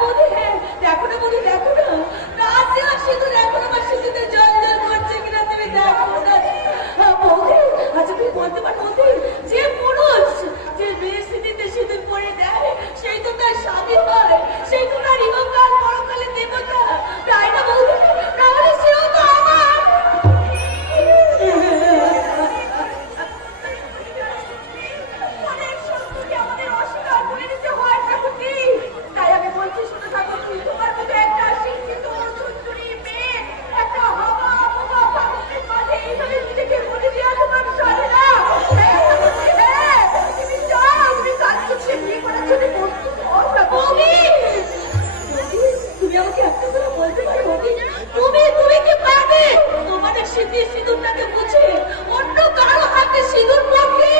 বৌদি, হ্যাঁ, দেখো না বৌদি, দেখো না, কাছে আর সিঁদুর এখন আমার সিঁদুরে জল জল করছে কিনা তুমি দেখো না। বৌদি, আচ্ছা তুমি বলতে পারো বৌদি, যে পুরুষ যে বিয়ের সিঁড়িতে সিঁদুর পরে দেয় সেই তো তার স্বামী হয়, সেই তো তার ইহকাল পরকালে দেবতা, তাই না বৌদি? তাহলে সেও তো আমার। তাই আমি বলছি, শুনে থাকো, তোমার মতো একটা শিক্ষিত সুন্দরী মেয়ে একটা হওয়া হওয়া পাগলের মাঝে এইভাবে নিজেকে বলে দেওয়া তোমার চলে না। তুমি যাও, তুমি কাজ করছে বিয়ে করার জন্য প্রস্তুত হও না। বৌদি, তুমি আমাকে একটা কথা বলতে পারো বৌদি? তুমি কি পারবে তোমাদের স্মৃতির সিঁদুরটাকে বুঝে অন্য কারো হাতে সিঁদুর পড়তে?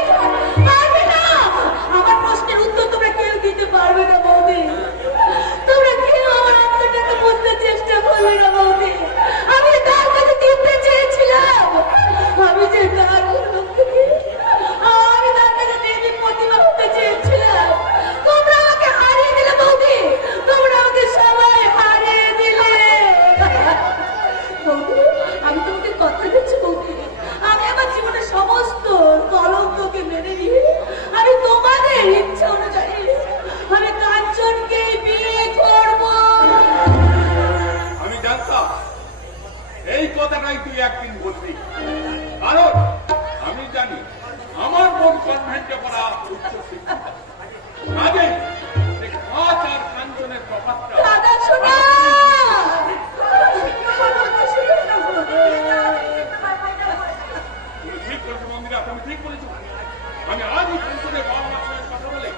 পারবে না। আমার প্রশ্নের উত্তর তোমরা কেউ দিতে পারবে না বৌদি। তোমরা কেউ আমার আত্মাটাকে বুঝতে চেষ্টা করলে না বৌদি। আমি তার কাছে দিতে চেয়েছিলাম, আমি যে তার আমি তার কাছে দেবী প্রতিমা হতে চেয়েছিলাম। তোমরা আমাকে হারিয়ে দিলে বৌদি, তোমরা আমাকে সবাই হারিয়ে দিলে। বৌদি, আমি তোমাকে কথা দিচ্ছি বৌদি, আমি আমার জীবনের সমস্ত কলঙ্ককে মেনে নিয়ে আমি তোমাদের ইচ্ছা অনুযায়ী আমি কাঞ্চনকে বিয়ে করব। আমি জানতাম এই কথাটাই তুই একদিন বলবি, কারণ আমি জানি আমার বোন কনভেন্টে পড়া উচ্চশিক্ষিত, কাজেই কাজ আর কাঞ্চনের তফাৎটা দাদা শোনা, ঠিক বলেছো মন্দিরা, তুমি ঠিক বলেছো। আমি আজই কাঞ্চনের বাবা মার সঙ্গে কথা বলে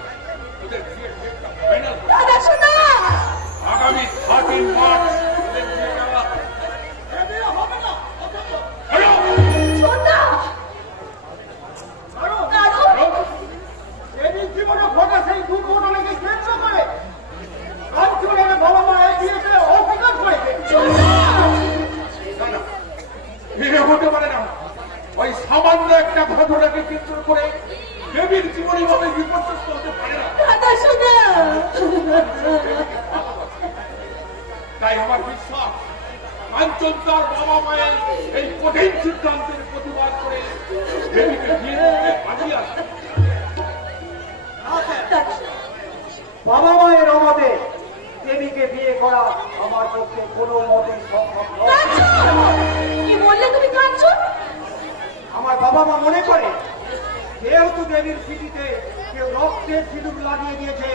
ওদের বিয়ের ডেটটা ফাইনাল করব। দাদা শোনা, আগামী 13 মার্চ ওদের বিয়ে দেওয়া হবে না। শোনা, জীবনে ঘটা সেই দুর্ঘটনাকে কেন্দ্র করে কাঞ্চনের বাবা মা এই বিয়েতে অস্বীকার করেছে। বিয়ে হতে পারে না। ওই সামান্য একটা ঘটনাকে কেন্দ্র করে দেবীর জীবনী ভাবে বিপর্যস্ত হতে পারে না। দাদা শোনা, তাই আমার বিশ্বাস কাঞ্চন তার বাবা মায়ের এই কঠিন সিদ্ধান্তের প্রতিবাদ করে দেবীকে বিয়ে করতে বাজিয়ে আসে। বাবা মায়ের অমতে দেবীকে বিয়ে করা আমার পক্ষে কোনো মতেই সম্ভব নয়। কি বললে তুমি কাঞ্চন? আমার বাবা মা মনে করে যেহেতু দেবীর স্মৃতিতে কেউ রক্তের সিঁদুর লাগিয়ে দিয়েছে,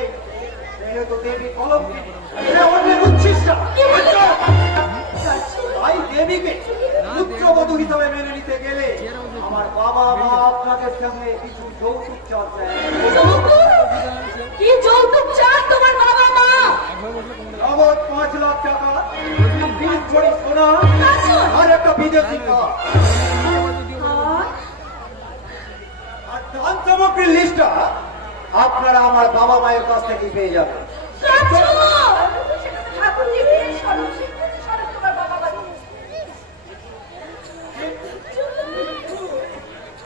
যেহেতু দেবী কলঙ্কিত, সে অন্যের উচ্ছিষ্টা। তাই দেবীকে পুত্রবধূ হিসাবে মেনে নিতে গেলে আমার বাবা মা আপনাদের সামনে কিছু যৌতুক চাচ্ছে। কি যৌতুক চান তোমার বাবা মা? নগদ 5 লাখ টাকা, 20 ভরি সোনা আর একটা বিদেশি কার। আর দান সামগ্রীর লিস্টটা আপনারা আমার বাবা মায়ের কাছ থেকে পেয়ে যাবেন।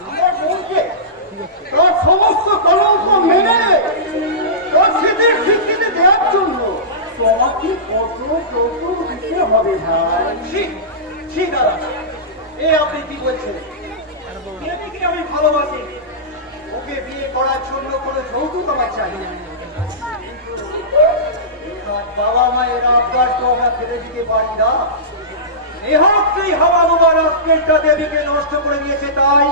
আমার বোনকে তার সমস্ত কলঙ্ক মেনে তার স্মৃতির স্বীকৃতি দেওয়ার জন্য তোমাকে কত যৌতুক দিতে হবে ভাই? ঠিক দাদা, আপনি কি বলছেন? দেবীকে আমি ভালোবাসি, ওকে বিয়ে করার জন্য কোনো যৌতুক আমার চাই না। বাবা মায়ের আবদার তো আমরা ফেলে দিতে পারি না। এই হাওয়া বোমার আজকেরটা দেবীকে নষ্ট করে দিয়েছে। তাই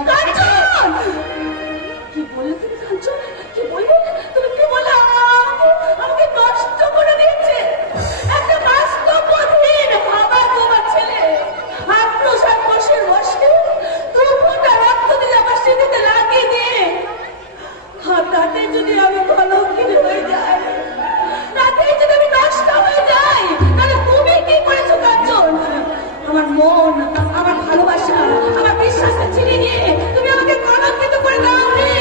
কি বললে তুমি কাঞ্চন? কি বললে তুমি? কি বললে আমাকে নষ্ট করে দিয়েছে? একটা বাস্তবহীন ভাবা তোমার ছেলে 8 বছর বয়সে 2 ফোঁটা রক্ত দিয়ে আমার স্মৃতিতে লাগিয়ে দিয়ে, আর তাতে যদি আমি কলঙ্কিত হয়ে যাই, তাতে যদি আমি নষ্ট হয়ে যাই, তাহলে তুমি কি করেছো কাঞ্চন? আমার মন, আমার ভালোবাসা, আমার বিশ্বাসটা ছিনিয়ে নিয়ে তুমি আমাকে কলঙ্কিত করে দাও রে।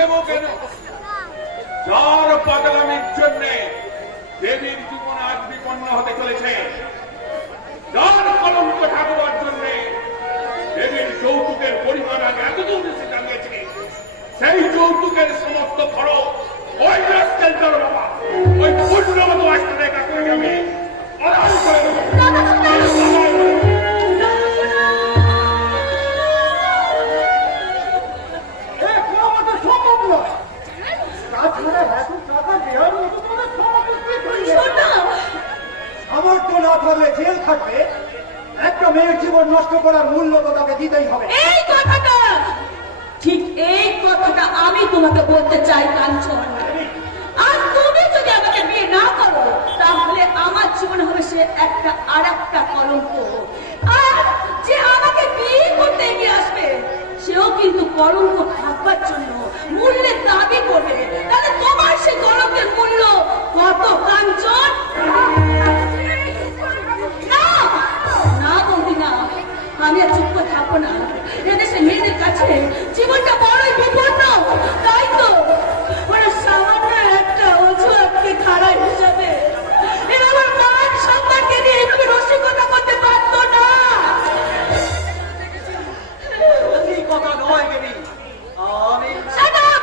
দেব কেন? যার পাগলামির জন্য দেবীর জীবন আজ বিপন্ন হতে চলেছে, যার কলঙ্ক ঠাকুরার জন্য দেবীর যৌতুকের পরিমাণ আগে এতদূর এসে দাঁড়িয়েছে, সেই যৌতুকের সমস্ত খরচ ওই রাস্তার বাবা ওই পূর্ণমতো আসতে কাকুরে আমি আদান করে দেবো। আমার তো না থাকলে জেল থাকবে, একটা মেয়ের জীবন নষ্ট করার মূল্য তো তাকে দিতেই হবে। এই কথাটা, ঠিক এই কথাটা আমি তোমাকে বলতে চাই কাঞ্চন। আর তুমি যদি আমাকে বিয়ে না করো, তাহলে আমার জীবনে হবে সে একটা আর একটা কলঙ্ক। আর যে আমাকে বিয়ে করতে এগিয়ে আসবে, সেও কিন্তু কলঙ্ক থাকবার জন্য মূল্যের দাবি করবে। তাহলে তোমার সেই কলঙ্কের মূল্য কত কাঞ্চন? না না বন্ধু না, আমি আর চুপ করে থাকবো না। এদেশে মেয়েদের কাছে জীবনটা বড়ই বিপন্ন। তাই তো ওরা সামান্য একটা অজুহাতকে খারাপ হিসাবে এরা আমার মান সম্মানকে নিয়ে এভাবে রসিকতা করতে পারতো না। এই কথা নয় দেবী, Shut up!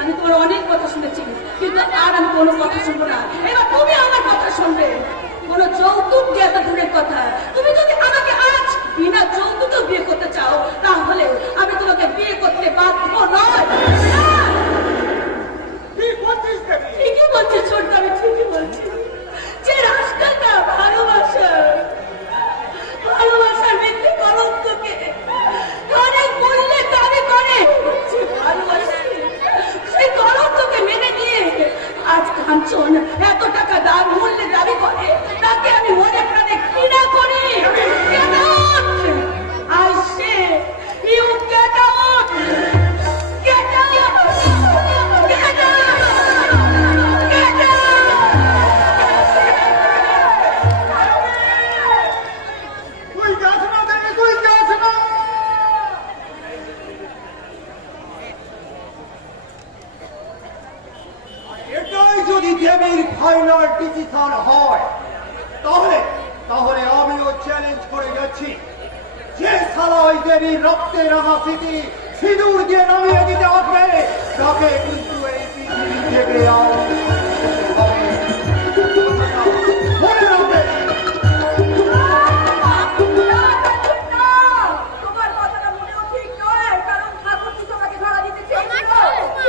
আমি তোমার অনেক কথা শুনেছি, কিন্তু আর আমি কোনো কথা শুনবো না। এবার তুমি আমার কথা শুনবে। কোন যৌতুক এত দূরের কথা, তুমি যদি আমাকে আজ বিনা যৌতুকে বিয়ে করতে চাও, তাহলে আমি তোমাকে বিয়ে করতে বাধ্য নয়। ঠিকই বলছি ছোট, আমি ঠিকই বলছি। যে রাস্তাটা ভালোবাসার মিথ্যে কলঙ্ককে অনেক মূল্যের দাবি করে, যে ভালোবাসে সেই কলঙ্ককে মেনে নিয়ে আজ কাঞ্চন এত টাকা দাম মূল্যের দাবি করে, তাকে আমি মনে প্রাণে ঘৃণা করি। Get out! I say, you get out! Get out! Get out! Get out! তুই যাস না দেবী, তুই যাস না। এটাই যদি দেবীর ফাইনাল ডিসিশন হয়, তাহলে তাহলে আমিও চ্যালেঞ্জ করে যাচ্ছি, যে সালা ওই দেবীর রক্তে রাঙা স্মৃতি সিঁদুর দিয়ে নামিয়ে দিতে আসবে, তাকে কিন্তু এই পৃথিবী থেকে আর মনে রাখবে। তোমার কথাটা মোটেও ঠিক নয়, কারণ ঠাকুর কি তোমাকে ধরা দিতে চেয়েছিল,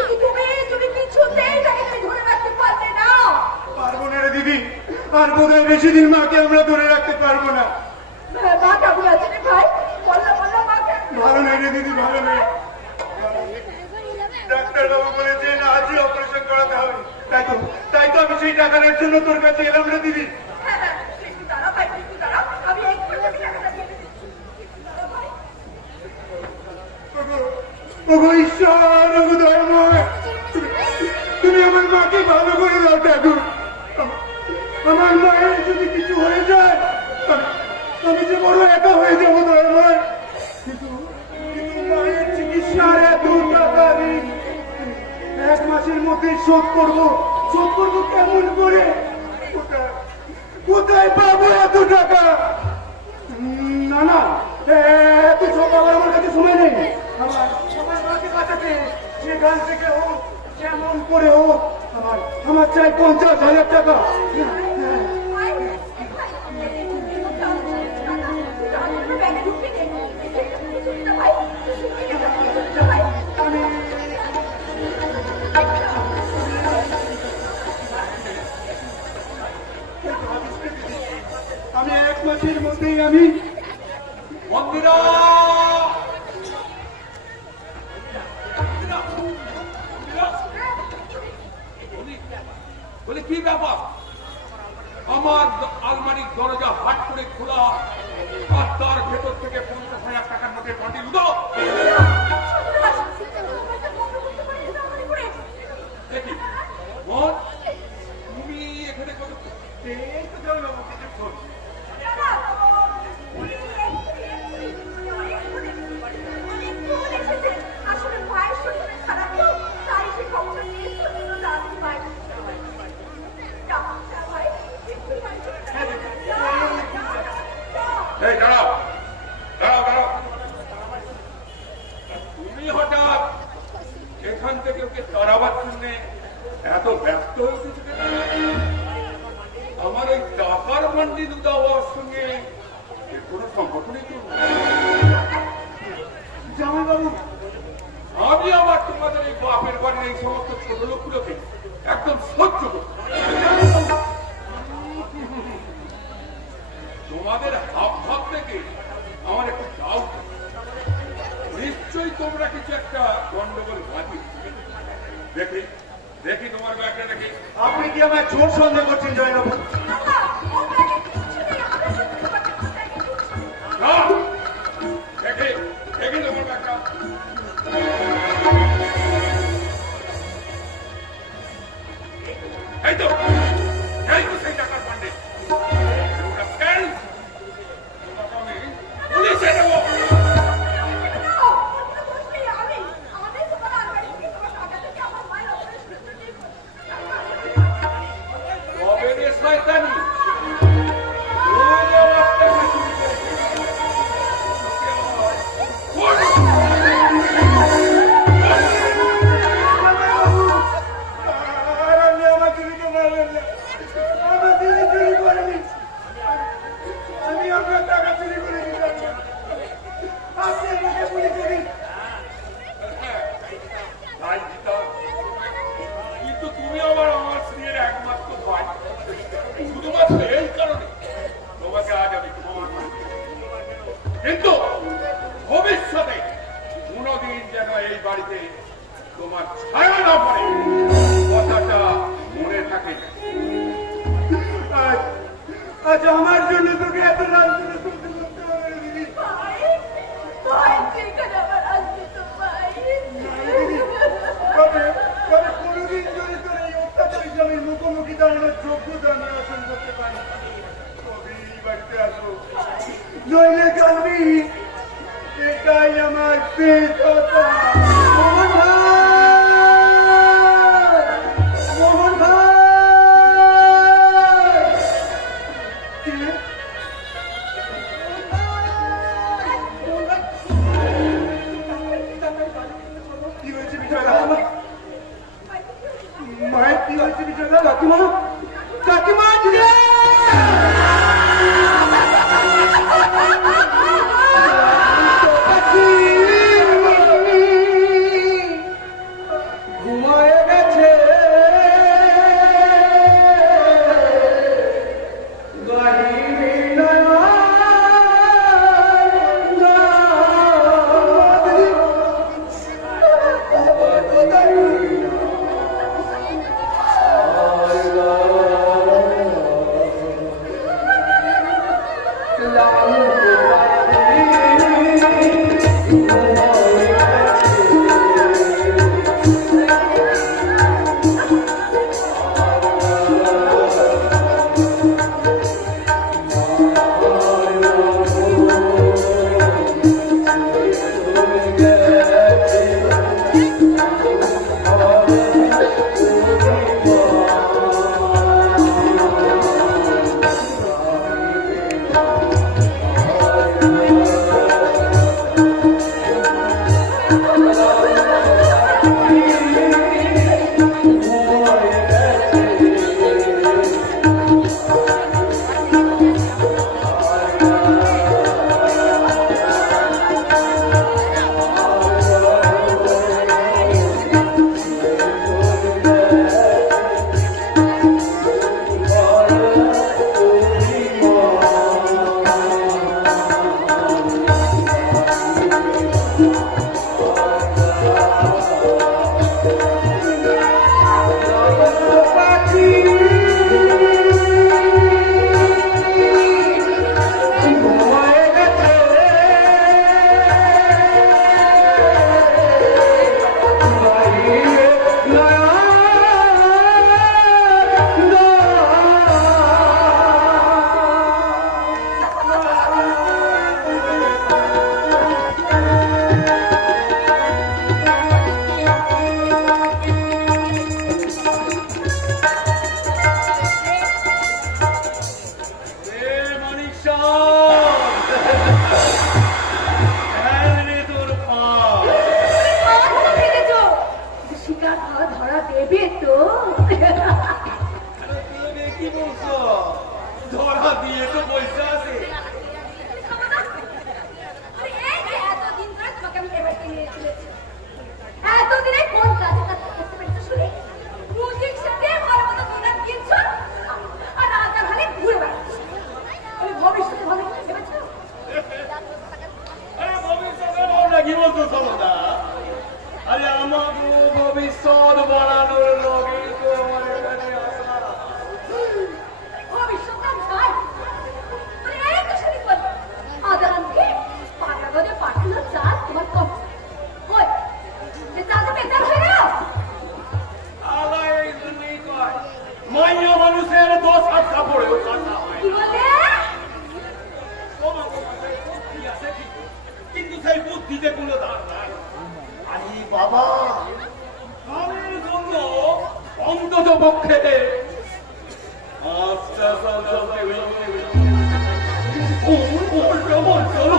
কিন্তু তুমি কিছুতেই তাকে ধরে রাখতে পারলে না। পারবো না রে দিদি, আর বোধহয় বেশি দিন মাকে আমরা ধরে রাখতে পারবো না। মা কেমন আছে রে ভাই? বললাম মাকে। ভালো নেই রে দিদি, ভালো নেই। ডাক্তার বাবু বলেছেন আজই অপারেশন করাতে হবে। তাই তো আমি সেই টাকার জন্য তোর কাছে এলাম রে দিদি। হ্যাঁ একটু দাঁড়া ভাই, একটু দাঁড়া, আমি এক্ষুনি টাকাটা দিয়ে দিচ্ছি। দাঁড়া ভাই। ওগো ঈশ্বর, ওগো দয়াময়, তুমি আমার মাকে ভালো করে দাও ঠাকুর। আমার মায়ের যদি কিছু হয়ে যায়, আমি যে বড় একা হয়ে যাবো দয়াময়। কিন্তু মায়ের চিকিৎসার এত টাকা আমি 1 মাসের মধ্যে শোধ করবো কেমন করে? কোথায় পাবো এত টাকা? না, এত সকাল আমার কাছে সময় নেই। আমার মাকে বাঁচাতে সেখান থেকে হোক, যেমন করে হোক, আমার চাই 50,000 টাকা। আমি 1 মাসের মধ্যেই আমি মন্দিরা বলে কি ব্যাপার? আমার আলমারির দরজা হাট করে খোলা, আর তার ভেতর থেকে 50,000 টাকার মধ্যে বান্ডিল উঠো। দেখি মন, তুমি এখানে কত এই তো যাও বাবু, কিছুক্ষণ। আসলে এত ব্যস্ত হয়ে উঠেছে কেন? আমার ওই টাকার মান্ডি দুধা হওয়ার সঙ্গে এর কোনো সম্পর্ক নেই তো? জামাইবাবু, আমি আবার তোমাদের এই বাপের বাড়ির এই সমস্ত ছোট লোকগুলোকে একদম সহ্য করতে পারি না। তোমাদের হাব ভাব থেকে আমার একটু ডাউট, নিশ্চয়ই তোমরা কিছু একটা গন্ডগোল বাঁধি। দেখি দেখি তোমার ব্যাগটা দেখি। আপনি কি আমায় জোর সন্দেহ করছেন জয়বাবু? না, দেখি দেখি তোমার ব্যাগটা। এই তো সেই টাকার পান্ডে। ওটা ফেল। তোমাকে আমি পুলিশে দেবো। তবে রে শয়তানি, ওই আমার টাকা চুরি করেছে। আর আপনি আমার দিদিকে মারবেন না। আমার দিদি চুরি করেনি। আমি আপনার টাকা চুরি করেছি। আপনি আমাকে পুলিশে দিন। তাই দিতাম। কিন্তু তুমি আবার আমার স্ত্রীর একমাত্র ভাই, শুধুমাত্র এই কারণে তোমাকে আজ আমি ক্ষমা করি। কিন্তু ভবিষ্যতে কোনোদিন যেন এই বাড়িতে তোমার ছায়া না পড়ে, কথাটা মনে থাকে। আজ আমার জন্য তোকে এত রাজনীতি করতে হবে দিদি। তবে কোনোদিন যদি তোর এই অত্যাচার ইসলামের মুখোমুখি দাঁড়ানোর যোগ্যতা আমি অর্জন করতে পারি, তবে এই বাড়িতে আসবো, নইলে কালবি। এটাই আমার শেষ কথা। মোহন ভাই, মোহন ভাই। কি হয়েছে বিজয়দা? মায়ের কি হয়েছে বিজয়দা? কাকিমা, কাকিমা দিদি! কাকি! কি বলতো সমদা? আরে আমাকে ভবিষ্যৎ বাড়ানোর লগে তো আমার এখানে আসা। ভবিষ্যৎটা চাই মানে এই তো সেদিন বল আদালতকে পাটাগজে পাঠানো চাল তোমার কম ওই যে চালটা বেচার হয়ে গেল আলা এই জন্যই কয় মাইয়া মানুষের দোষ হাত কাপড়েও কাটা হয়। কি বলে তোমার মাথায় বুদ্ধি আছে ঠিক, কিন্তু সেই বুদ্ধিতে কোনো দাঁড় নাই। আরে বাবা, কামের জন্য অন্তত পক্ষে আচ্ছা চলতে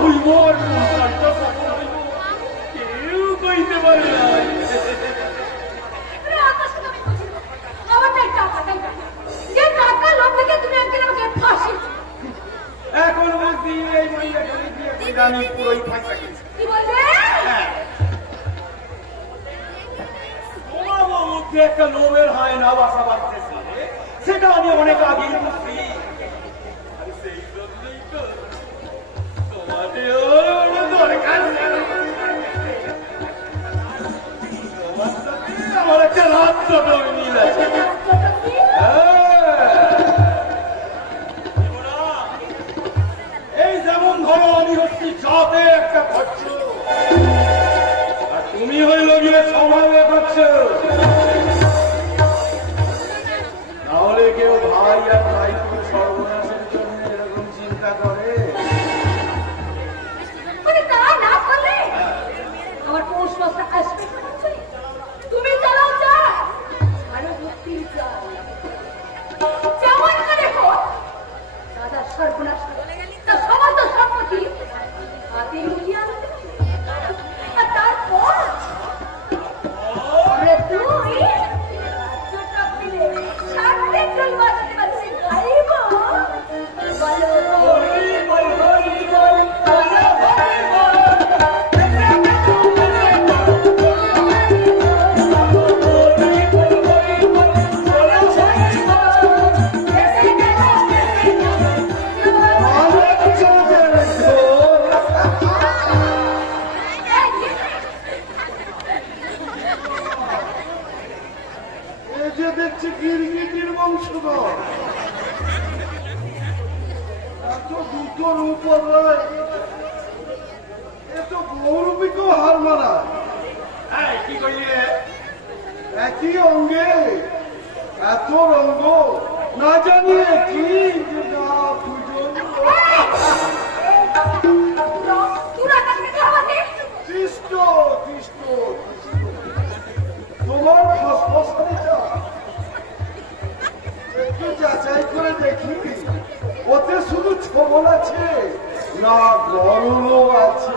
হইব আর কেউ কইতে পারে না। আরে আকাশ তুমি বুঝি না আমার তাই টাকাটাই টাকা যে টাকা লোভ থেকে তুমি একদিন আমাকে ফাঁসি এখন বুঝি এই মাইয়া গেলে দিয়ে আমি পুরোই ফাঁসা গেছি। কি বললে তোমার মধ্যে একটা লোভের হয় না বাসা বাঁধতেছে, সেটা আমি অনেক আগেই বুঝছি। আর সেই জন্যই তো তোমাদের দরকার ছিল। তোমার সাথে আমার একটা রাত্র মিল আছে। এই যেমন ধরো আমি হচ্ছি চাঁদে একটা খরচ, আর তুমি হইল গিয়ে স্বভাবে খরচ। তাহলে কেউ ভাই আর ভাই সর্বনাশের জন্য এরকম চিন্তা করে? মানে তা না করলে আমার পৌষ মাসটা আসবে তুমি চালাও যা আরো মুক্তি চাও যেমন করে হোক দাদার সর্বনাশ তা সমস্ত সম্পত্তি হাতে লুকিয়ে আনতে আর তারপর তুই রাজ্যটা পেলে সাথে চল বাঁচতে পারছি গাইব বলো হরি বল হরি বল বলো হরি বল এই যে দেখছি গিরগিটির বংশধর, এত দুটোর উপর এত গৌরবিকেও হার মারা। কি করিয়ে একই অঙ্গে এত রঙ্গ না জানিয়ে কি যে না পুজো দৃষ্ট দৃষ্ট তোমার ফসফসারিটা একটু যাচাই করে দেখি, ওতে শুধু ছবল আছে না গরলও আছে?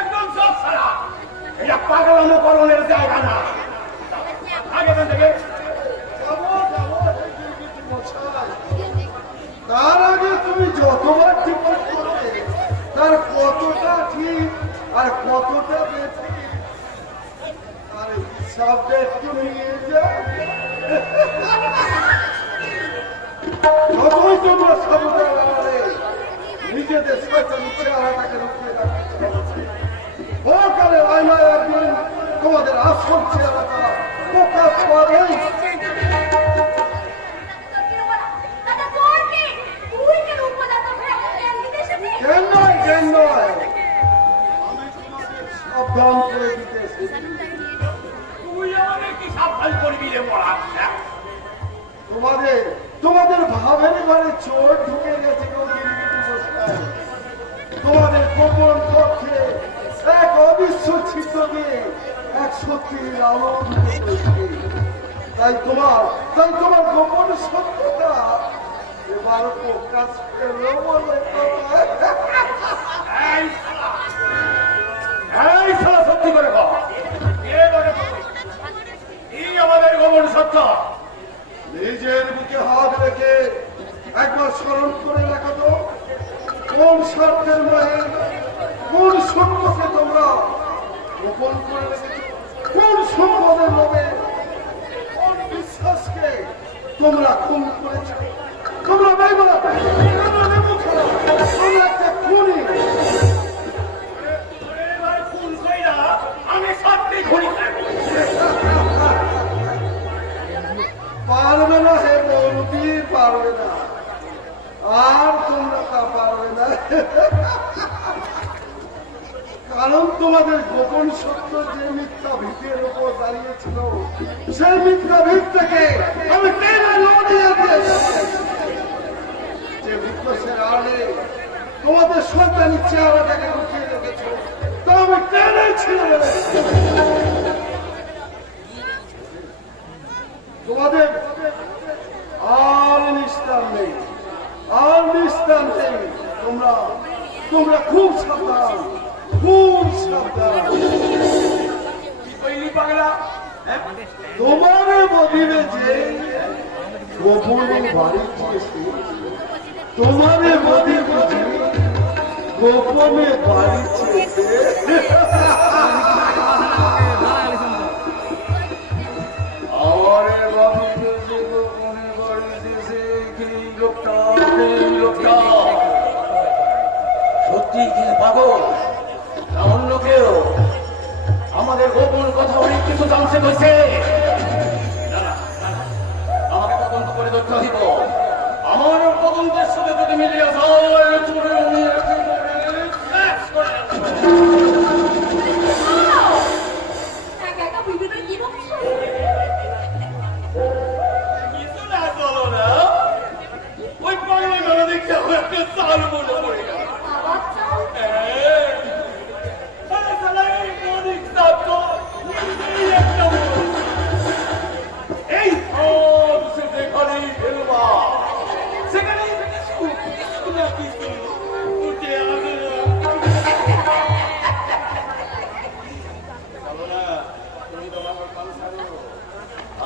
একদম সব সারা, এটা পাগলামো করণের জায়গা না। আগে থেকে তার আগে তুমি যতবার ঠিক করবে তার কতটা ঠিক আর কতটা বেঠিক আর হিসাবটা একটু নিয়ে যায়। যতই তোমরা সাবধান নিজেদের শয়তানি চেহারাটাকে রুখিয়ে রাখতে ওখানে আয়নায় একদিন তোমাদের আসল চেহারাটা প্রকাশ পাবেই। জ্ঞান নয়, জ্ঞান নয়, আমি তোমাদের সাবধান করে দিতে এসেছি। তুই আমাদের কি সাবধান করবি রে বড়া? তোমাদের ভাবের ঘরে চোর ঢুকে গেছে গো গিরগিটি মশাই। তোমাদের গোপন কক্ষে এক অবিশ্বাসিত দিয়ে এক সত্যির আলো ঢুকে পড়েছে। তাই তোমার গোপন সত্যটা এবার প্রকাশ পেল বলে সত্যি করে আমাদের গোপন সত্য নিজের বুকে হাত রেখে একবার স্মরণ করে রাখো তো, কোন স্বার্থের মহে কোন সত্যকে তোমরা গোপন করে রেখেছ, কোন সম্পদের লোভে কোন বিশ্বাসকে তোমরা খুন করেছ। তোমরা নেবো কারণ তোমাদের গোপন সত্য যে মিথ্যা ভিতের উপর দাঁড়িয়েছিল সেই মিথ্যা ভিত থেকে আমি টেনে লড়িয়ে দিয়েছি। যে বিশ্বাসের আড়ে তোমাদের সন্তানি চেহারাটাকে লুকিয়ে রেখেছ তা আমি টেনে ছিঁড়ে ফেলেছি। তোমাদের আর নিস্তার নেই, আর নিস্তার নেই। তোমরা খুব সাবধান, খুব সাবধান। তোমার বদিরে যে গোপনে বাড়ি দিয়েছে, তোমার বদির গোপনে বাড়ি দিয়েছে। আমার বদিরে যে গোপনে বাড়ি দিয়েছে এই লোকটা সত্যি কি পাগল না অন্য কেউ? আমাদের গোপন কথা অনেক কিছু জানতে হয়েছে। আমাকে তদন্ত করে দেখতে হইব। আমার তদন্তের সাথে যদি মিলিয়ে যায় চুরে আমি একা একা বিভিন্ন কি বলছো? কিছু না চলো না, ওই পাগলা গলা দেখে আমার একটা চাল মনে পড়ে গেল। আবার চাও? এই সেখানে ফেলবা, সেখানে কিছু না কিছু উঠে আসে না। চলো না, তুমি তোমার কাম সারো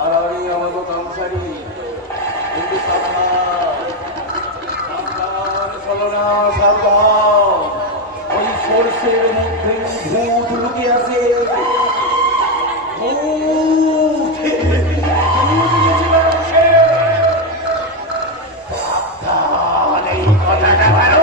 আর আমি আমাকে কাম সারি। কিন্তু সাবধান, চলো না, সাবধান। ওই সরষের মধ্যে ভূত লুকিয়ে আছে। ভূত সাবধান, এই কথাটা বলো।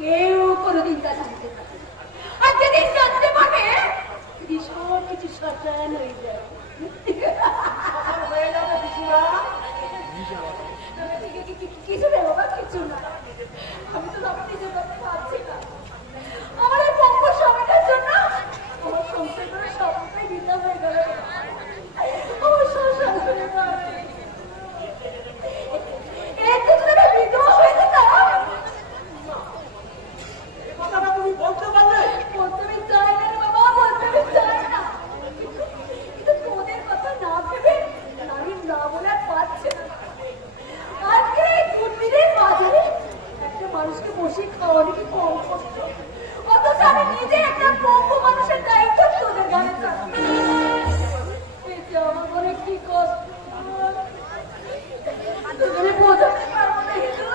কেউ কোনোদিন তা জানতে পারবে না। আর যেদিন জানতে পারবে সেদিন সব কিছু শ্মশান হয়ে যায়। হয়ে যাবে পিসিমা। কিছু নেই বাবা, কিছু না। আমি তো সব নিজের করতে পারছি না। আমার এই পঙ্গু সময়টার জন্য আমার সংসার করে সবটাই দিতে হয়ে গেল। আমার সংসার করে এতে যদি আমি বিধবা হয়ে যেতাম, কথাটা তুমি বলতে পারলে? বলতে আমি চাই না রে বাবা, বলতে আমি চাই না। কিন্তু তোদের কথা না ভেবে আমি না বলে আর পারছি না। আজকে এই দুর্দিনের বাজারে একটা মানুষকে বসে খাওয়ানো কি কম কষ্ট? অথচ আমি নিজে একটা পঙ্গু মানুষের দায়িত্ব তোদের ঘাড়ে চাপাই। এই যে আমার মনে কি কষ্ট, তোদের বোঝাতে পারবো না। কিন্তু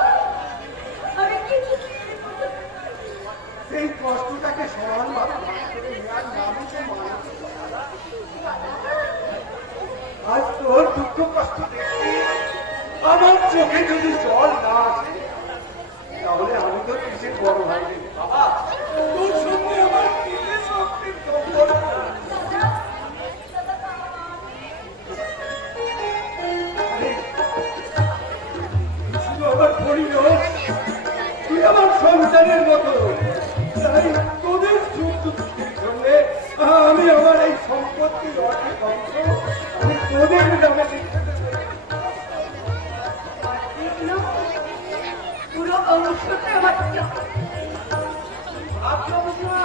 আমি কিছু সেই কষ্টটাকে সমান আজ তোর দুঃখ কষ্ট দেখে আমার চোখে যদি জল না আসে তাহলে আমি তো কিসের বড় ভাই রে বাবা। তোর সঙ্গে আমার কিসের শক্তির সম্পর্ক? আমার পরিবার, তুই আমার সন্তানের মতো। তাই তোদের সুখ দুঃখের জন্য আমি আমার এই সম্পত্তির অর্ধেক অংশ আমি তোদের নামে লিখে দেবো। পুরো অংশটা আমার চাই। আচ্ছা বুঝিমা,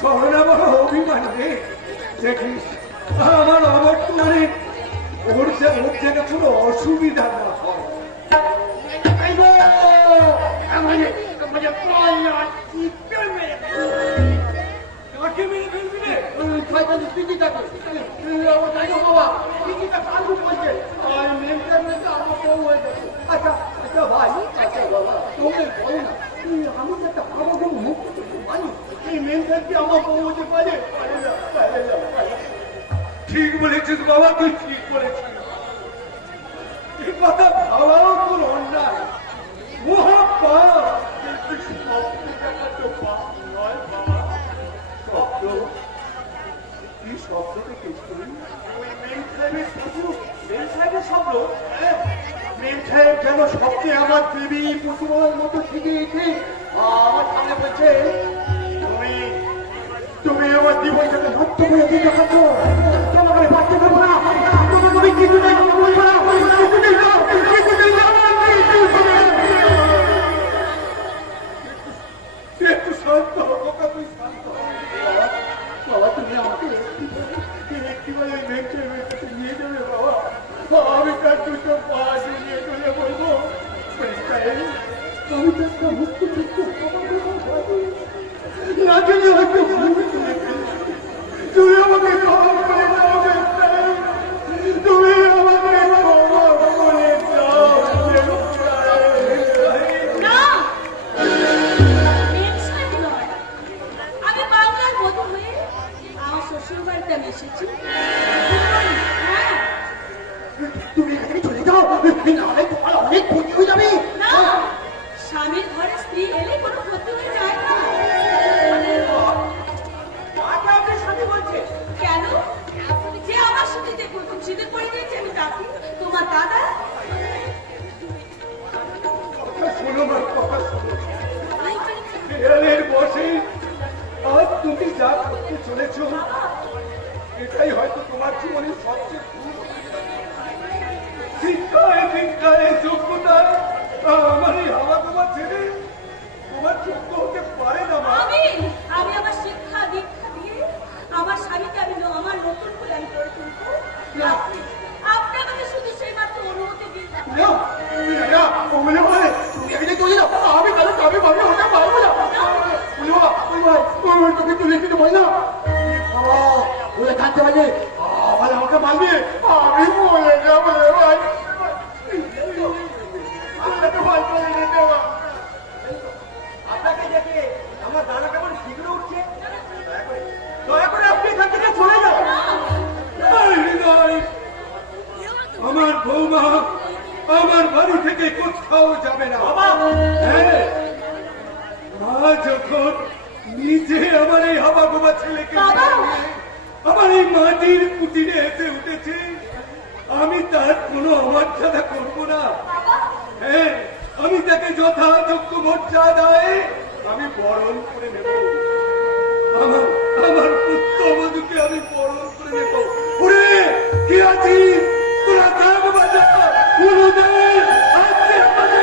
শহরে বড় অভিমান রে। দেখিস আমার অবর্তমানে ওর যেন কোনো অসুবিধা না হয়। বাবা করেছিস বাবা, তুই ঠিক করেছিস। এ কথা ভাবাও তোর অন্যায়, মহাপাপ। কিন্তু স্বপ্ন দেখা তো পাপ নয় বাবা। স্বপ্ন, কি স্বপ্ন দেখিস তুই? ওই মেম সাহেবের স্বপ্ন। মেম সাহেবের স্বপ্ন? হ্যাঁ, মেম সাহেব যেন স্বপ্নে আমার দেবী প্রতিমার মতো শিখে এসে আমার সামনে বলছে, তুমি তুমি আমার জীবনটাকে নষ্ট করে দিতে পারছো, তোমাকে আমি বাঁচতে দেবো না, তোমাকে আমি কিছুতেই বলবো না, কিছুতেই না, কিছুতেই না, একটু শান্ত হও বাবা, তুই শান্ত হও। বাবা, তুমি আমাকে একটিবার ওই মেম সাহেবের কাছে নিয়ে যাবে বাবা। আমি তার দুটো পা নিয়ে চলে বলবো, মেম সাহেব, আমি তো একটা মুক্ত না জেনে হয়তো তুমি আমাকে ক্ষমা করে দাও, তুমি আমাকে ক্ষমা করে দাও। না, মেম সাহেব নয়, আমি বাংলার বধূ হয়ে আমার শ্বশুর বাড়িতে আমি এসেছি। হ্যাঁ, তুমি এখানে চলে যাও, নাহলে তোমার অনেক ক্ষতি হয়ে যাবে। না, স্বামীর ঘরে স্ত্রী এলে কোনো ক্ষতি হয়ে যায় না। কাকে আপনি স্বামী বলছেন? কেন? যে আমার সাথে যে প্রথম সিঁদুর পরে দিয়েছে আমি তাকে, তোমার দাদা। কথা শোনো মা, কথা শোনো। দেয়ালের বসে আজ তুমি যা করতে চলেছ, এটাই হয়তো তোমার জীবনের সবচেয়ে ভুল। শিক্ষায় দীক্ষায় যোগ্যতায় আমার এই হাওয়া তোমার ছেলে তোমার যোগ্য হতে পারে না মা। আমি আমার শিক্ষা দীক্ষা দিয়ে আমার স্বামীকে আমি আমার নতুন করে আমি করে তুলবো। আপনি আমাকে শুধু সেই মাত্র অনুমতি দিন। না, না, ওগুলো বলে তুমি এখানে চলে যাও, আমি কারো কামে ভাবে হতে পারবো না। বলি বাবা, ওই ভাই, ওই তোকে তুলে কিন্তু বল না বাবা, ওরা কাঁদতে পারলে আবার আমাকে মারবে, আমি বলে যাবো রে ভাই। আপনাকে ভয় করে যেতে হবে। আপনাকে দেখে আমার দানা কেমন শীঘ্র উঠছে, দয়া করে আপনি এখান থেকে চলে যান। আমার বৌমা আমার বাড়ি থেকে কোথাও যাবে না। হ্যাঁ, মা যখন নিজে আমার এই হাবা গোবা ছেলেকে আমার এই মাটির কুটিরে এসে উঠেছে, আমি তার কোনো অমর্যাদা করবো না। হ্যাঁ, আমি তাকে যথাযোগ্য মর্যাদায় আমি বরণ করে নেব। আমার আমার পুত্রবধূকে আমি বরণ করে নেব। ওরে কি আছিস তোরা, কাম বাজা গুরুদেব, আজকে আমাদের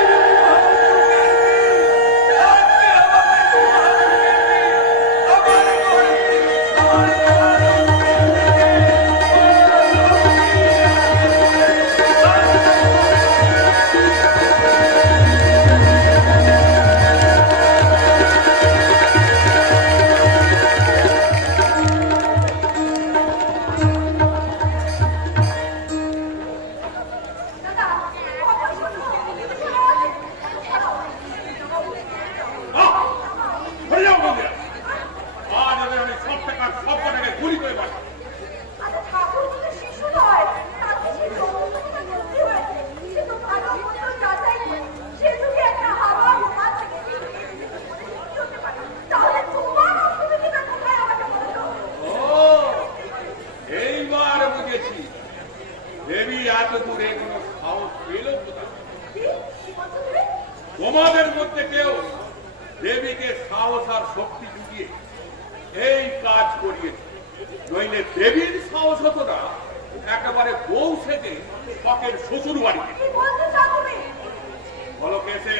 তোমাদের মধ্যে কেউ দেবীকে সাহস আর শক্তি জুগিয়ে এই কাজ করিয়েছে, নইলে দেবীর সাহস হতো না একেবারে বউ সেজে শখের শ্বশুর বাড়িতে। বলো কেসে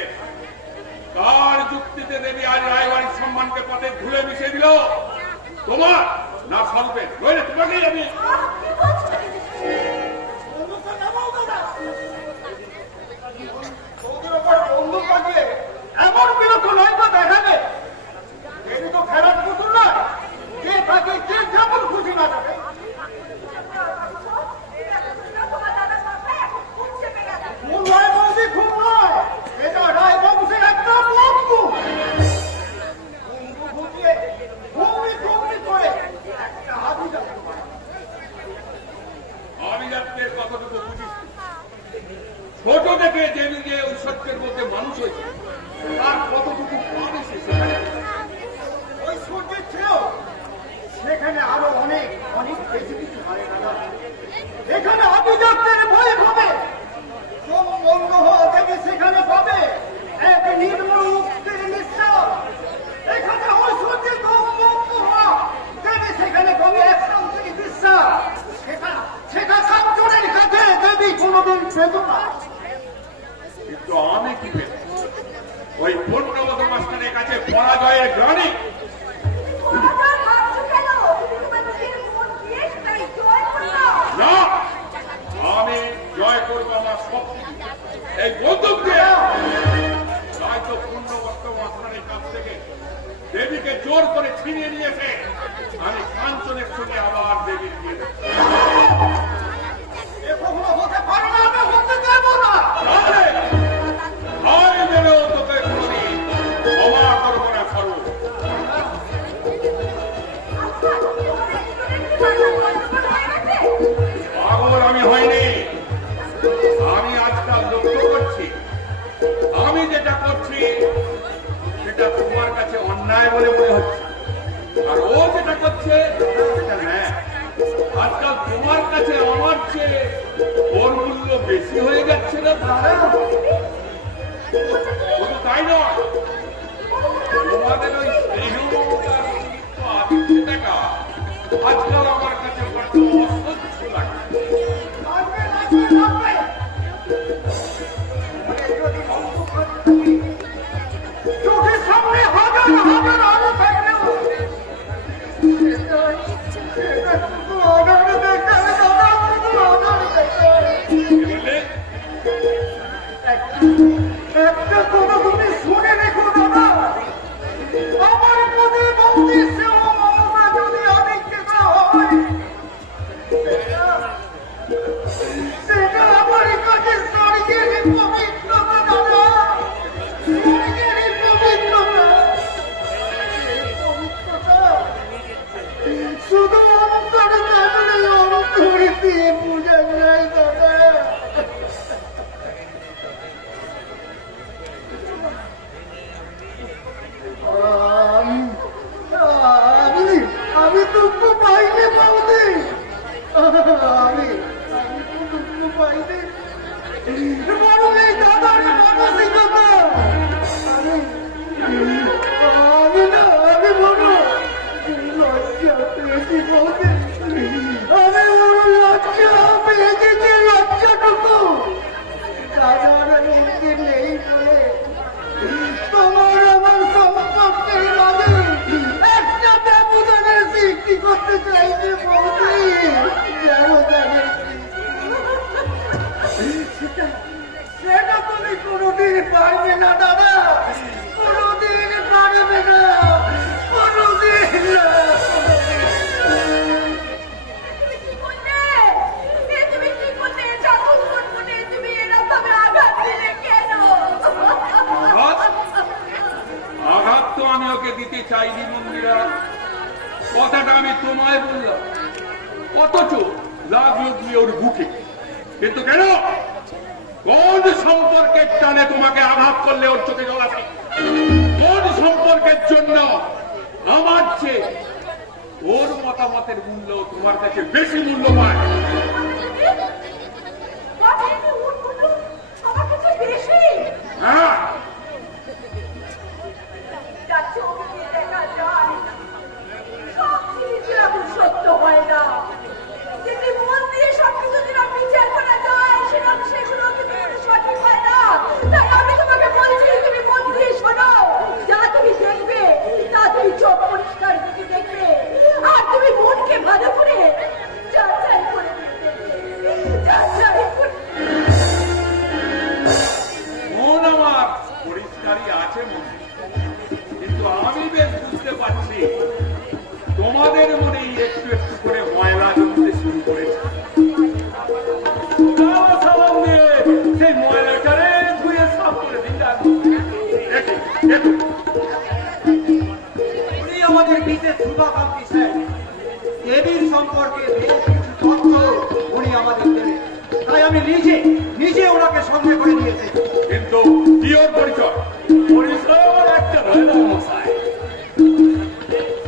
কার যুক্তিতে দেবী আজ রায়বাড়ির সম্মানকে পথে ধুলে মিশিয়ে দিল? তোমার না সলবে, নইলে তোমাকেই আমি বন্দুক বাজিয়ে এমন বিরক্ত নয়তো দেখাবে। দেবী তো ফেরার পুতুল নয়, যে তাকে যে যেমন খুশি না যাবে। খুব নয়, এটা রায়বংশের একটা বন্ধু। বন্ধু বুঝিয়ে ঘুমড়ি ঘুমড়ি করে একটা হাতি যাবে। ছোট থেকে যে নিজে ঐশ্বর্যের মধ্যে মানুষ হয়েছে তার কতটুকু পান এসেছে ওই সূর্যের চেয়েও সেখানে আরো অনেক অনেক বেশি কিছু হয় দাদা। এখানে আভিজাত্যের ভয় হবে, কম বন্ধ হওয়া থেকে সেখানে পাবে এক নির্মল মুক্তির নিঃশ্বাস। এখানে ঐশ্বর্যের কম বন্ধ হওয়া থেকে সেখানে পাবে এক শান্তির বিশ্বাস। সেটা কাঞ্চনের কাছে দেবী কোনোদিন পেত না। কিন্তু আমি কি পেলাম? ওই পূর্ণবত মাস্টারের কাছে পরাজয়ের গ্লানি। না, আমি জয় করবো আমার শক্তি এই বন্দুক দিয়ে। হয়তো পূর্ণবত মাস্টারের কাছ থেকে দেবীকে জোর করে ছিনিয়ে নিয়েছে, আমি কাঞ্চনের সঙ্গে আবার দেবীর দিয়ে দেব। এ কখনো হতে পারে না, আমি হতে দেব না। তাহলে হয় মেলেও তোকে কোনদিন ক্ষমা করবো না সর্ব। পাগল আমি হইনি। আমি আজকাল লক্ষ্য করছি আমি যেটা করছি সেটা তোমার কাছে অন্যায় বলে মনে হচ্ছে, আর ও যেটা করছে সেটা ন্যায়। আজকাল তোমার কাছে আমার চেয়ে ওর মূল্য বেশি হয়ে যাচ্ছে না? শুধু তাই নয়, তোমাদের ওই স্নেহ মমতার আদিত্যটা আজকাল আমার কাছে বড্ড অসহ্য লাগে। লাগবে, লাগবে, লাগবে। যদি অন্ধকার থাকি, চোখের সামনে হাজার হাজার আলো থাকলেও সেটা শুধু আধার দেখায়, দাদা, শুধু আধার দেখায়। কি বললে? একটা কথা তুমি শুনে রেখো দাদা, আমার মনে বন্দি সেও মমতা যদি আদিক্ষেতা হয়, সেটা আমার কাছে স্বর্গেরই পবিত্রতা দাদা, স্বর্গেরই পবিত্রতা। এই পবিত্রতা শুধু অন্তরে থাকলে অন্তরে দিয়ে বোঝা যায় দাদা। আমি আমি দুঃখ পাইনি বৌদি, আমি তো দুঃখ পাইনি, বরং এই দাদার মানসিকতা। আমি না, আমি বড় লজ্জা পেয়েছি বৌদি, আমি বড় লজ্জা পেয়েছি। যে লজ্জাটুকু দাদার মধ্যে নেই বলে তোমার আমার সম্পর্কের মাঝে একটা ব্যবধানের সৃষ্টি করতে চাইছে বৌদি। ব্যবধানের সেটা তুমি কোনোদিন পারবে না দাদা, কোনোদিন পারবে না, কোনোদিন না। আঘাত তো আমি ওকে দিতে চাইনি মন্দিরা, কথাটা আমি তোমায় বললাম, অথচ লাগলো গিয়ে ওর বুকে। কিন্তু কেন? কোন সম্পর্কের টানে তোমাকে আঘাত করলে ওর চোখে জল আসে? কোন সম্পর্কের জন্য আমার চেয়ে ওর মতামতের মূল্য তোমার কাছে বেশি মূল্য পায়? হ্যাঁ, সত্য হয় না, যদি মন দিয়ে সবকিছু বিচার করা যায় সেগুলো কিন্তু সঠিক হয় না। তাই আমি তোমাকে বলছি, তুমি মন দিয়ে শোনো, যা তুমি দেখবে তা তুমি চোখ পরিষ্কার দিকে দেখবে, আর তুমি মনকে ভালো করে যাচাই করে দেখবে, যাচাই করে। মন আমার পরিষ্কারই আছে মনে, কিন্তু আমি বেশ বুঝতে পারছি তোমাদের মনেই একটু একটু করে ময়লা জমতে শুরু করেছে। সেই ময়লাটারে ধুয়ে সাফ করে দিন। উনি আমাদের বিশেষ শুভাকাঙ্ক্ষী স্যার, দেবীর সম্পর্কে বেশ কিছু তথ্য উনি আমাদের দেবেন। তাই আমি নিজে ওনাকে সঙ্গে করে নিয়েছি। কিন্তু কি ওর পরিচয়? পরিচয় আমার একটা রয়ে না মশাই।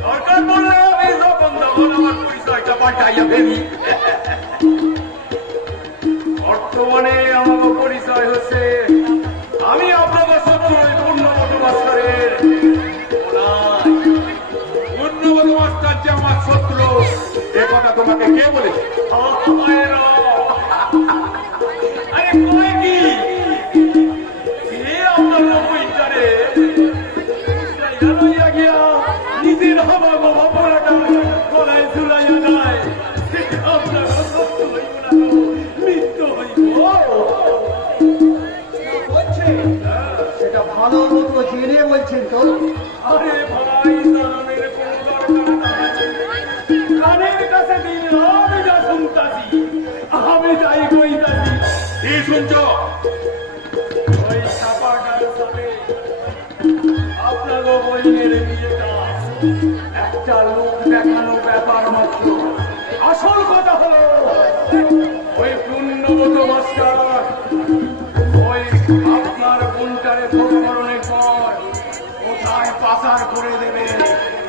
সরকার বললে আমি যখন তখন আমার পরিচয়টা পাল্টাইয়া ফেলি। বর্তমানে আমার পরিচয় হচ্ছে আমি আপনাদের শত্রু পূর্ণবত মাস্টারের পূর্ণবত মাস্টার যে আমার শত্রু, এ কথা তোমাকে কে বলেছে? আরে কয় কি আপনার বইটারে লইয়া গিয়া নিজের হবা বাবা পড়াটা গলায় ঝুলাইয়া যায়। আপনার শত্রু হইব না তো মৃত্যু হইব। বলছেন সেটা ভালো মতো জেনে বলছেন তো? আরে ভাই জানানোর কোনো দরকার নাই। কানের কাছে দিন আমি যা শুনতাছি আমি যাই কইতাছি। কি শুনছ? ওই ছাপাটার সাথে আপনার বইনের বিয়েটা একটা লোক দেখানো ব্যাপার মাত্র। আসল কথা হলো ওই পুণ্যবত মাস্টার ওই আপনার বোনটারে ধর্মরণের পর কোথায় পাচার করে দেবে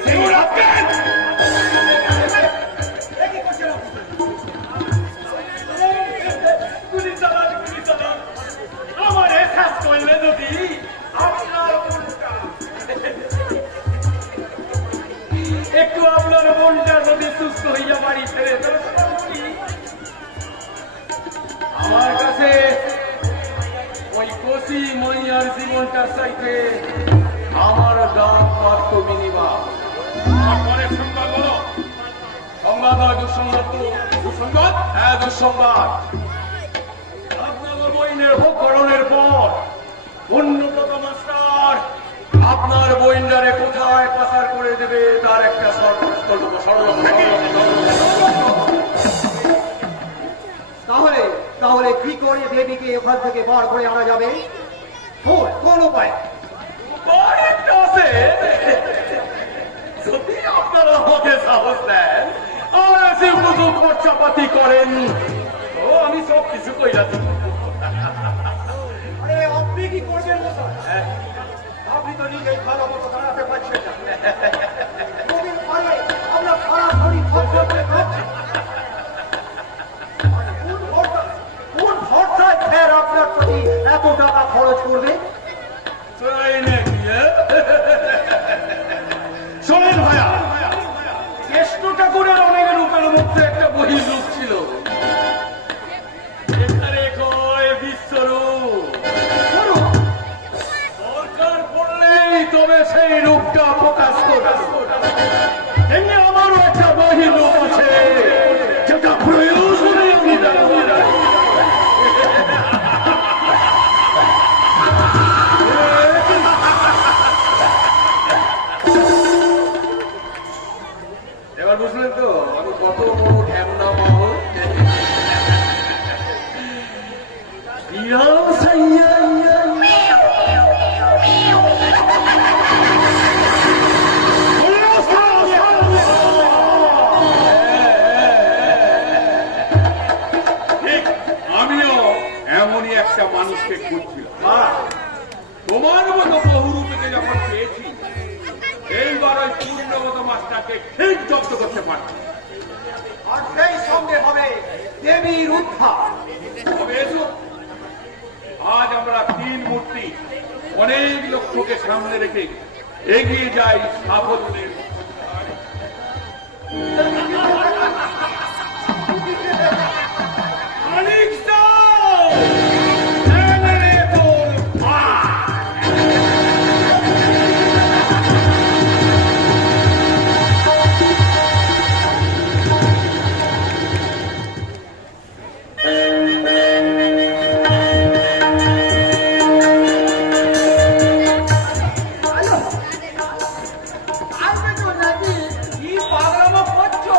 সেই রাতে গুলি চালান আমার এসাস করলে যদি আপনার বোনটা একটু আপনার বোনটা যদি সুস্থ হইয়া বাড়ি ফেরে তবে কি আমার কাছে ওই কোশি মইয়ার জীবনটার চাইতে আমার দাম মাত্র মিনিমাম। পরের সংবাদ বলো। সংবাদ হয় দুঃসংবাদ তো। দুঃসংবাদ? হ্যাঁ দুঃসংবাদ। আপনার বইনের ভোগকরণের পর অন্যব্রত মাস্টার আপনার বইন্ডারে কোথায় পাচার করে দেবে তার একটা তাহলে কি করে দেবীকে ওখান থেকে বার করে আনা যাবে? কোন উপায়? একটা আছে। যদি আপনারা আমাকে সাহস দেন আর এসে উপযোগ খরচাপাতি করেন তো আমি সব কিছু কইরাছি। আরে আপনি কি করবেন মশাই? আপনি তো নিজেই ভালো মতো দাঁড়াতে পারছেন না। কদিন পরে আমরা সরাসরি খরচা করে খাচ্ছি। কোন খরচায় ফের আপনার প্রতি এত টাকা খরচ করবে? তাই নাকি? শোনেন ভাইয়া, কৃষ্ণ ঠাকুরের অনেক রূপের মধ্যে একটা বহির্রূপ ছিল। এখানে কয় বিশ্বরূপ। দরকার পড়লেই তবে সেই রূপটা প্রকাশ করবে। এমনি আমারও একটা বহির্রূপ আছে যেটা প্রয়োজনে আমি দেখাবো। এবার বুঝলেন তো আমি কত বড় ঢ্যামনা মাহল। বিড়াল সাইয়া ঠিক আমিও এমনই একটা মানুষকে খুঁজছিলাম। তোমার মতো বহুরূপীকে যখন পেয়েছি এইবার ওই পূর্ণবত মাস্টারকে ঠিক জব্দ করতে পারছি। আর সেই সঙ্গে হবে দেবীর উদ্ধার। তবে এসো, আজ আমরা তিন মূর্তি অনেক লক্ষ্যকে সামনে রেখে এগিয়ে যাই সাফল্যের। কি পাগলামো করছো?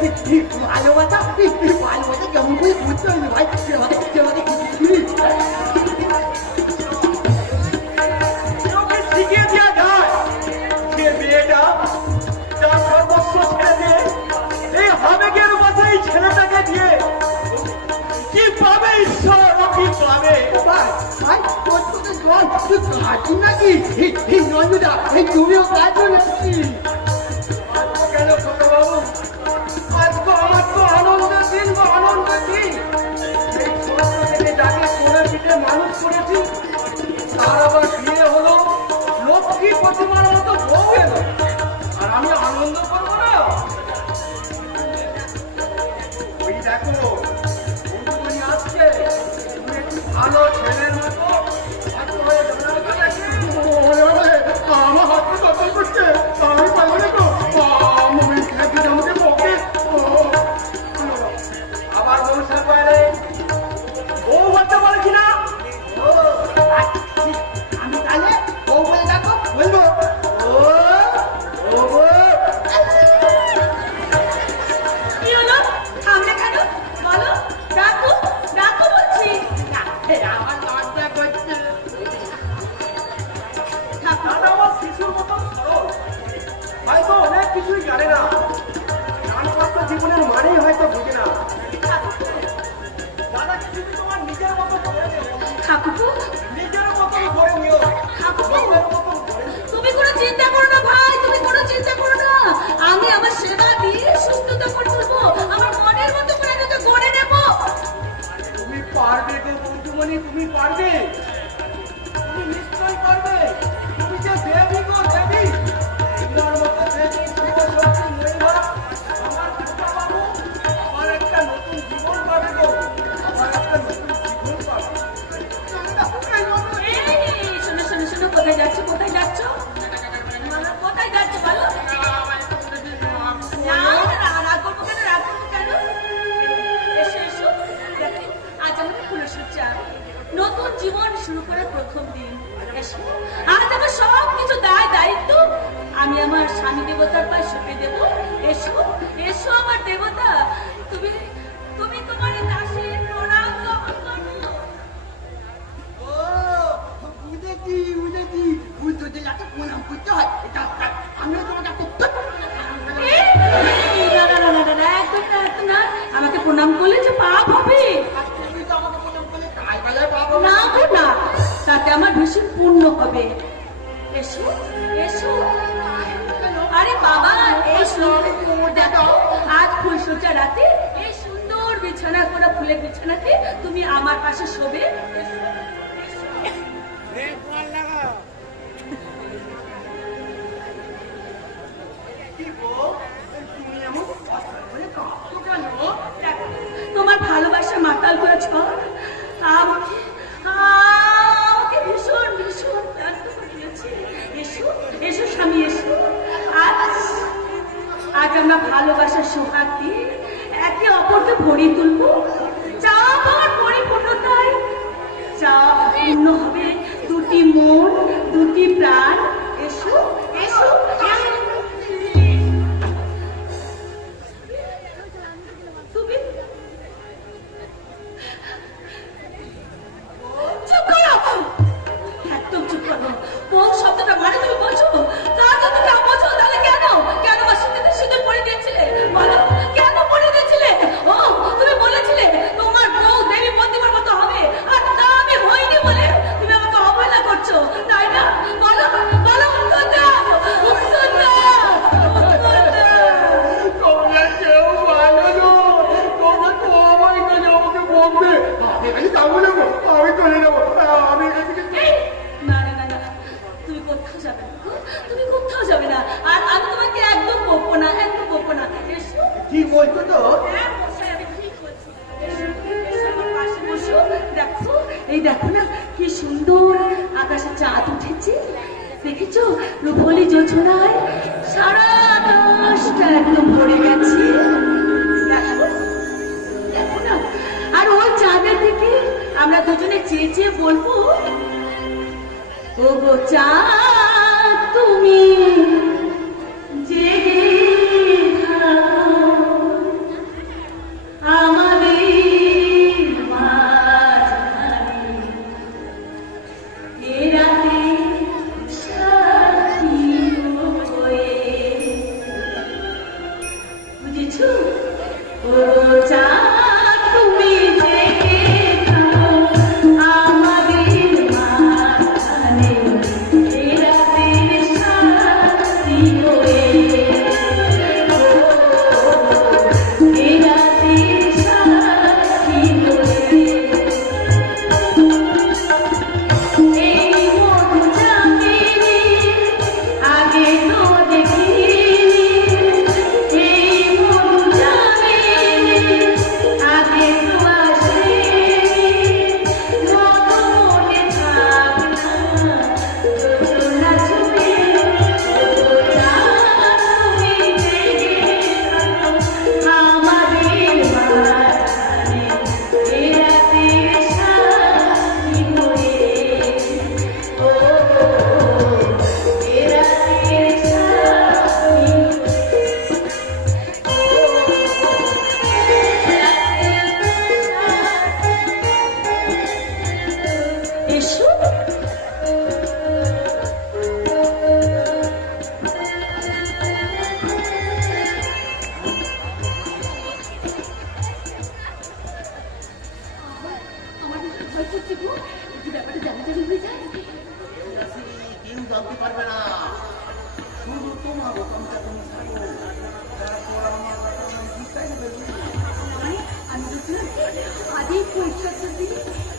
ভালোবাসা ভালোবাসা কেমন করে বুঝতে হবে ভাই আমাকে তোকে শিখিয়ে দেওয়া যায় যে মেয়েটা যার সর্বস্ব ছেড়ে দিয়ে এই আবেগের মধ্যে এই ছেলেটাকে দিয়ে কি পাবে ঈশ্বর ও কি পাবে ভাই তোর তোকে জল তুই কাটি নাকি এই নন্দুদা এই তুমিও কাজও নাকি কেন ছোটবাবু আজকে আমার তো আনন্দের দিন বা আনন্দের দিন এই ছোট থেকে যাকে কোলে পিঠে মানুষ করেছি তার আবার বিয়ে হলো লক্ষ্মী প্রতিমার মতো বউ এলো আর আমি আনন্দ করবো না ওই দেখো বন্ধুগুলি আসছে তুমি একটু ভালো ছেলের মতো হাত হয়ে দাঁড়াবে নাকি? আমার হাত দখল করছে আমি পারবো না তো আমাকে বকে আবার বংশের বাইরে বউ হতে পারছি না আমি তাহলে বউ বলে ডাকো বলবো কি হলো থামলে কেন বলো ডাকো ডাকো বলছি আমার লজ্জা করছে দাদা আমার শিশুর মতন সরল হয়তো অনেক কিছুই জানে না জানপাত্র জীবনের মানেই হয়তো বুঝে না দাদাকে যদি তোমার নিজের মতো করে নিও ঠাকুরপো নিজের মতন করে নিও ঠাকুরপো নিজের মতন করে নিও তুমি কোনো চিন্তা করো না ভাই তুমি কোনো চিন্তা করো না আমি আমার সেবা দিয়ে সুস্থতা করে তুলবো আমার মনের মতো করে এটাকে গড়ে নেবো তুমি পারবে গো বন্ধুমণি তুমি পারবে তুমি নিশ্চয়ই পারবে তুমি যে দেবী গো দেবী তোমার মতো দেবী শিবশক্তি মহিমা আমার বাবু আমার একটা নতুন জীবন পাবে গো আমার একটা নতুন জীবন পাবে এই, শোনো শোনো শোনো কোথায় যাচ্ছ কোথায় যাচ্ছ কোথায় যাচ্ছ বলো না রাগ করবো কেন রাগ করবো কেন এসো এসো দেখো আজ আমাদের ফুলসজ্জা নতুন জীবন শুরু করার প্রথম দিন এসো আজ আমার সব কিছু দায়িত্ব আমি আমার স্বামী দেবতার পায়ে সঁপে দেবো এসো এসো আমার দেবতা তুমি তুমি তোমার এই দাসের প্রণাম গ্রহণ করো বুঝেছি বুঝতে যাতে প্রণাম করতে হয় এটা আমিও তোমাকে আমাকে প্রণাম করলে যে পাপ হবে তুমি তো আমাকে প্রণাম করলে তাই বেলায় পাবো না গো না তাতে আমার ভীষণ পূর্ণ হবে এসো এসো আরে বাবা এই সুন্দর দেখো আজ ফুলসজ্জা রাতে এই সুন্দর বিছানা করা ফুলের বিছানাতে তুমি আমার পাশে শোবে এসো, এসো। কি গো তুমি এমন কথা বলে কাঁদছো কেন দেখো, তোমার ভালোবাসা মাতাল করেছ আমাকে আমাকে ভীষণ ভীষণ ক্লান্ত করে দিয়েছে এসো এসো স্বামী এসো আজ আমরা ভালোবাসার সোহাগ দিয়ে একে অপরকে ভরিয়ে তুলবো চাওয়া পাওয়ার পরিপূর্ণতায় চাওয়া পূর্ণ হবে দুটি মন দুটি প্রাণ এসো এসো তুমি চুপ করো একদম চুপ করো বউ শব্দটা মানে তুমি বলছো তার যদি তুমি বোঝো তাহলে কেন কেন আমার শীতেতে শীতল পরে দিয়েছিলে বলো কেন পরে দিয়েছিলে ও তুমি বলেছিলে তোমার বউ দেবী প্রতিমার মতো হবে আর তা আমি হইনি বলে তুমি আমাকে অবহেলা করছো তাই না বলো বলো উত্তর দাও উত্তর দাও উত্তর দাও তোমরা কেউ ভালো নয় তোমরা তো আমার কাছে আমাকে বলবে আমি যাবো না গো আমি চলে যাবো আমি এখান থেকে এই, না না না না তুমি কোথাও যাবে না গো, তুমি কোথাও যাবে না আর আমি তোমাকে একদম বকবো না এসো কি বলছো তো হ্যাঁ মশাই আমি ঠিক বলছি এসো এসো আমার পাশে বসো দেখো এই দেখো না কি সুন্দর আকাশে চাঁদ উঠেছে দেখেছো রূপলি যোজনায় সারা আকাশটা একদম ভরে গেছে দেখো দেখো না আর ওই চাঁদের দিকে আমরা দুজনে চেয়ে চেয়ে বলবো ও গো চাঁদ তুমি জেগে থাকো কিছু ও চাঁদ তুমি জেগে থাকো আমাদের মাঝখানে এ রাতের সাথী হয়ে এ রাতের সাথী হয়ে এই মধু চাঁদের আগে তো দেখিনি এই মধু চাঁদের আগে তো আসেনি মধু মনে থাক না যোজনা ছুঁয়ে ও চাঁদ তুমি জেগে থাকো আমাদের মাঝখানে এ রাতের সাথী হয়ে ও এ রাতের সাথী এসো আমার ভীষণ ভয় করছে গো এই ব্যাপারে জানাজানি হয়ে যায় কেউ জানতে পারবে না শুধু তোমার বোতামটা তুমি থাকো তারপর আমার কথা আমি চিন্তাই করবো মানে আমি বলছিলাম আজই পরীক্ষাটা দিই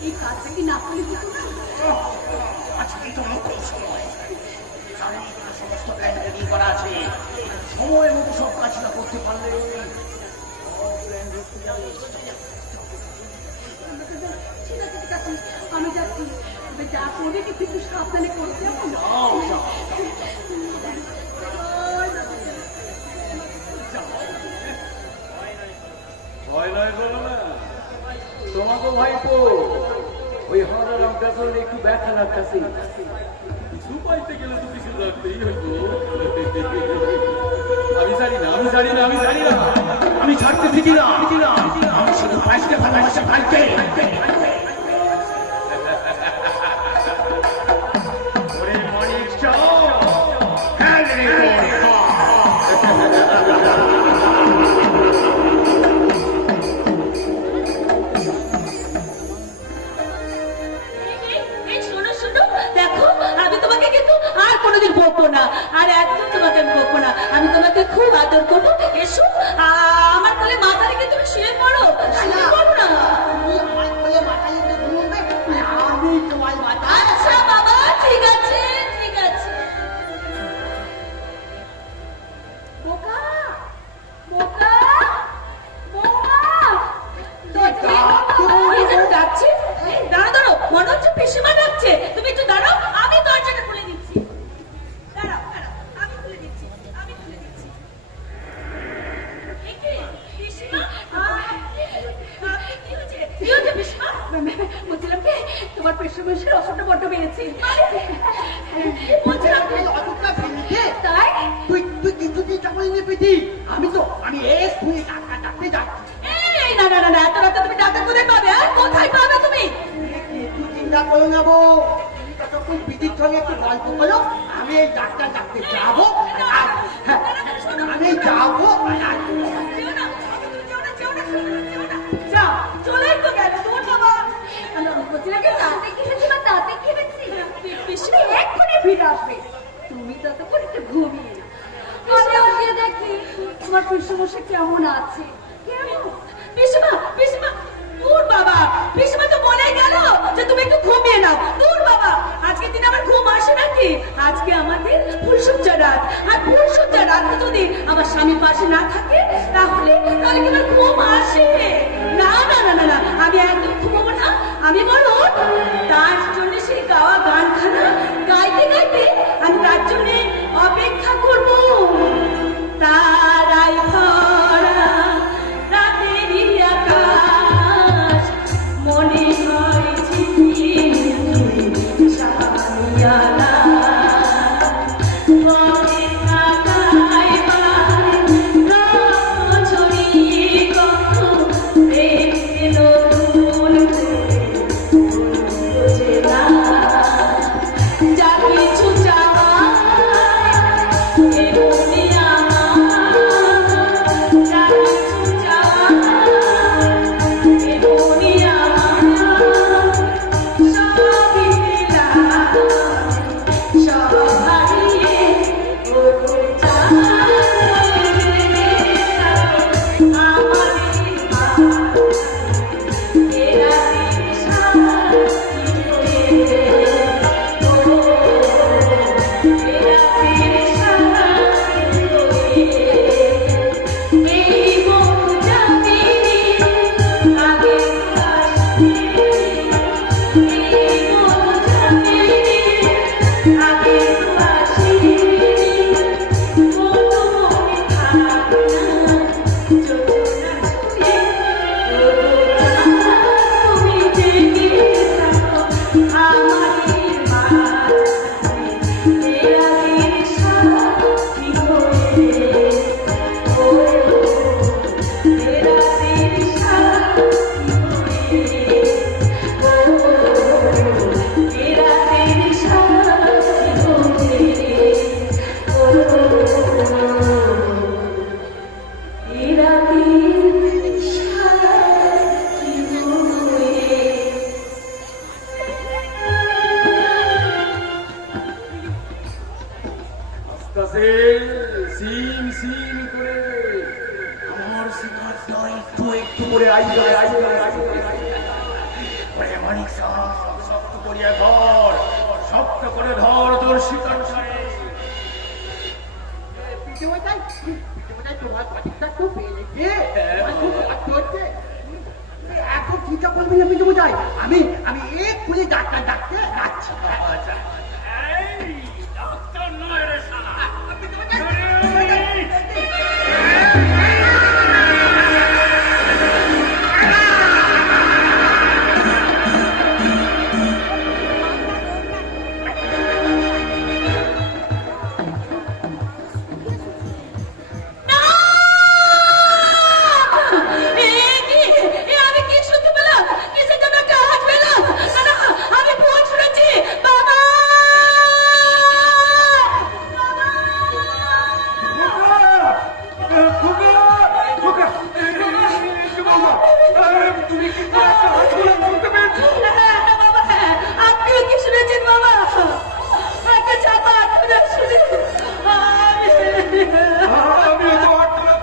এই কাজটা কি না করলে হতো না আজকেই তো নতুন সময় চারিদিকে সমস্ত প্ল্যান রেডি করা আছে সময় মতো সব কাজটা করতে পারলে সব প্ল্যান রুখতে যাবে ঠিক আছে ঠিক আছে আমি যাচ্ছি তবে যা করবে কিন্তু একটু সাবধানে করতে কেমন যাও যাও ভয় নয় বলো না তোমাকে ভাইপো ওই হররম পেছনে একটু ব্যথা লাগতেছে কিছু পাইতে গেলে তো কিছু রাখতেই হইব আমি জানি না আমি জানি না আমি জানি না আমি ছাড়তে ফিরি না আমি শুধু পাঁচটা ভালোবাসা ভাইকে ওরে মনিক চাও হ্যাঁ রে এই শোনো শোনো দেখো আমি তোমাকে কিন্তু আর কোনোদিন বকবো না আর একদম তোমাকে আমি বকবো না আমি তোমাকে খুব আদর করবো এসো আমার কোলে মাথা রেখে তুমি শুয়ে পড়ো শুয়ে পড়ো না আমি তোমায় মাথা আচ্ছা বাবা ঠিক আছে ঠিক আছে বোকা বোকা বোকা এই যে ডাকছে এই দাঁড়া দাঁড়ো মনে হচ্ছে পিসিমা ডাকছে তুমি একটু দাঁড়াও আমি দরজাটা খুলে দিচ্ছি দাঁড়াও দাঁড়াও আমি খুলে দিচ্ছি আমি খুলে দিচ্ছি এই কি পিসিমা আপনি কি হয়েছে পিসিমা বলছিলাম কি তোমার পেশামেশের অসুখটা বড্ড বেড়েছে বলছিলাম অতটা ভেঙে তাই তুই কিছুতেই চাপাই নিয়ে পেতি আমি এক্ষুনি টাকা ডাকতে যাচ্ছি এই না না না না এত রাতে তুমি ডাক্তার কোথায় পাবে আর কোথায় পাবে তুমি একটু চিন্তা করে নেবো ততক্ষণ বিদির সঙ্গে একটু গল্প করো আমি এই ডাক্তার ডাকতে যাবো আর হ্যাঁ আমি যাবো আর আসবো। যেও না, যেও না, যেও না, যেও না। যা, চলেই তো গেল, দূর বাবা। আমি বলছিলাম কি, তাতে কি হয়েছে বা তাতে কি হয়েছে? পিসি এক্ষুনি ফিরে আসবে। তুমি ততক্ষণ একটু ঘুমিয়ে নাও। আমিও গিয়ে দেখি তোমার পিসমশাই কেমন আছে। কেমন? পিসিমা, দূর বাবা। পিসিমা তো বলেই গেল যে তুমি একটু ঘুমিয়ে নাও। দূর বাবা, আজকের দিন আমার ঘুম আসে নাকি? আজকে আমাদের ফুলসজ্জা রাত। আর ফুলসজ্জা রাতে যদি আমার স্বামী পাশে না থাকে তাহলে কি আমার ঘুম আসে? না না না না না, আমি একদম ঘুমাবো না। আমি বলো তার জন্য সেই গাওয়া গানখানা গাইতে গাইতে আমি তার জন্য অপেক্ষা করব। তারাই ভরা রাতেরই আকাশ, মনে হয় ঝিঝির সামিয়ানা। মনে থাকায় পায় রক্ত ছড়িয়ে কত প্রেম নতুন বোঝে না। রাতের সাথী হয়ে। আস্তে সিম সিম করে আমার শিকার একটু একটু করে মানিক শক্ত করিয়া ধর, শক্ত করে ধর তোর শিকার সারে। তোমার পাটিটা খুব বেড়েছে, খুব কষ্ট হচ্ছে। এখন চিন্তা করবি না পিছু বোঝাই, আমি এক্ষুনি ডাক্তার ডাকতে যাচ্ছি। এই ডাক্তার নয় রে শালা। আমি কি শুনতে পেলাম? কিসের জন্য একটা আওয়াজ পেলাম? না, আমি ভুল শুনেছি। বাবা! তুমি কি একটা হাসপাতাল শুনতে পেয়েছো? হ্যাঁ, বাবা, আপনিও কি শুনেছেন বাবা? একটা চাপা আটকে শুনেছি। আমিও তো হাসপাতাল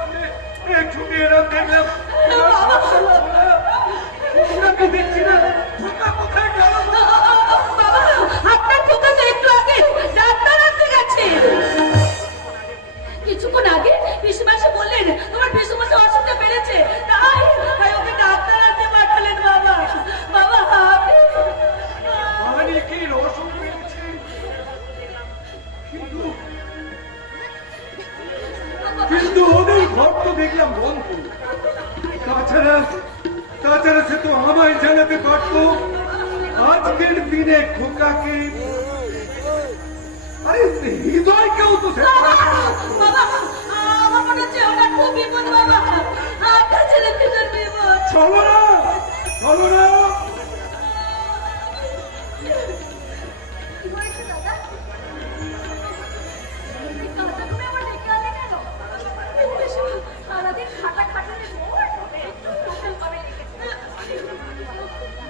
ছুটে এলাম, দেখলাম ওনাকে দেখছি না। ওটা কোথায় গেল? বাবা, আপনার খোকা তো একটু আগে ডাক্তার আনতে গেছে। কিছুক্ষণ আগে পিসুমাসে বললেন তোমার পিসুমাসে অসুখটা বেড়েছে, তাই ওকে ডাক্তার আনতে পাঠালেন। বাবা, বাবা, অনেকের অসুখ বেড়েছে, কিন্তু ওদের ঘর তো দেখলাম বন্ধ। তাছাড়া সে তো আমায় জানাতে পারত আজকের দিনে খোকাকে। আরে হৃদয়কেও তো বাবা, আমার মনে হচ্ছে ওনার খুব বিপদ। বাবা, আপনার ছেলে ভীষণ বিপদ। চলো না, চলো না।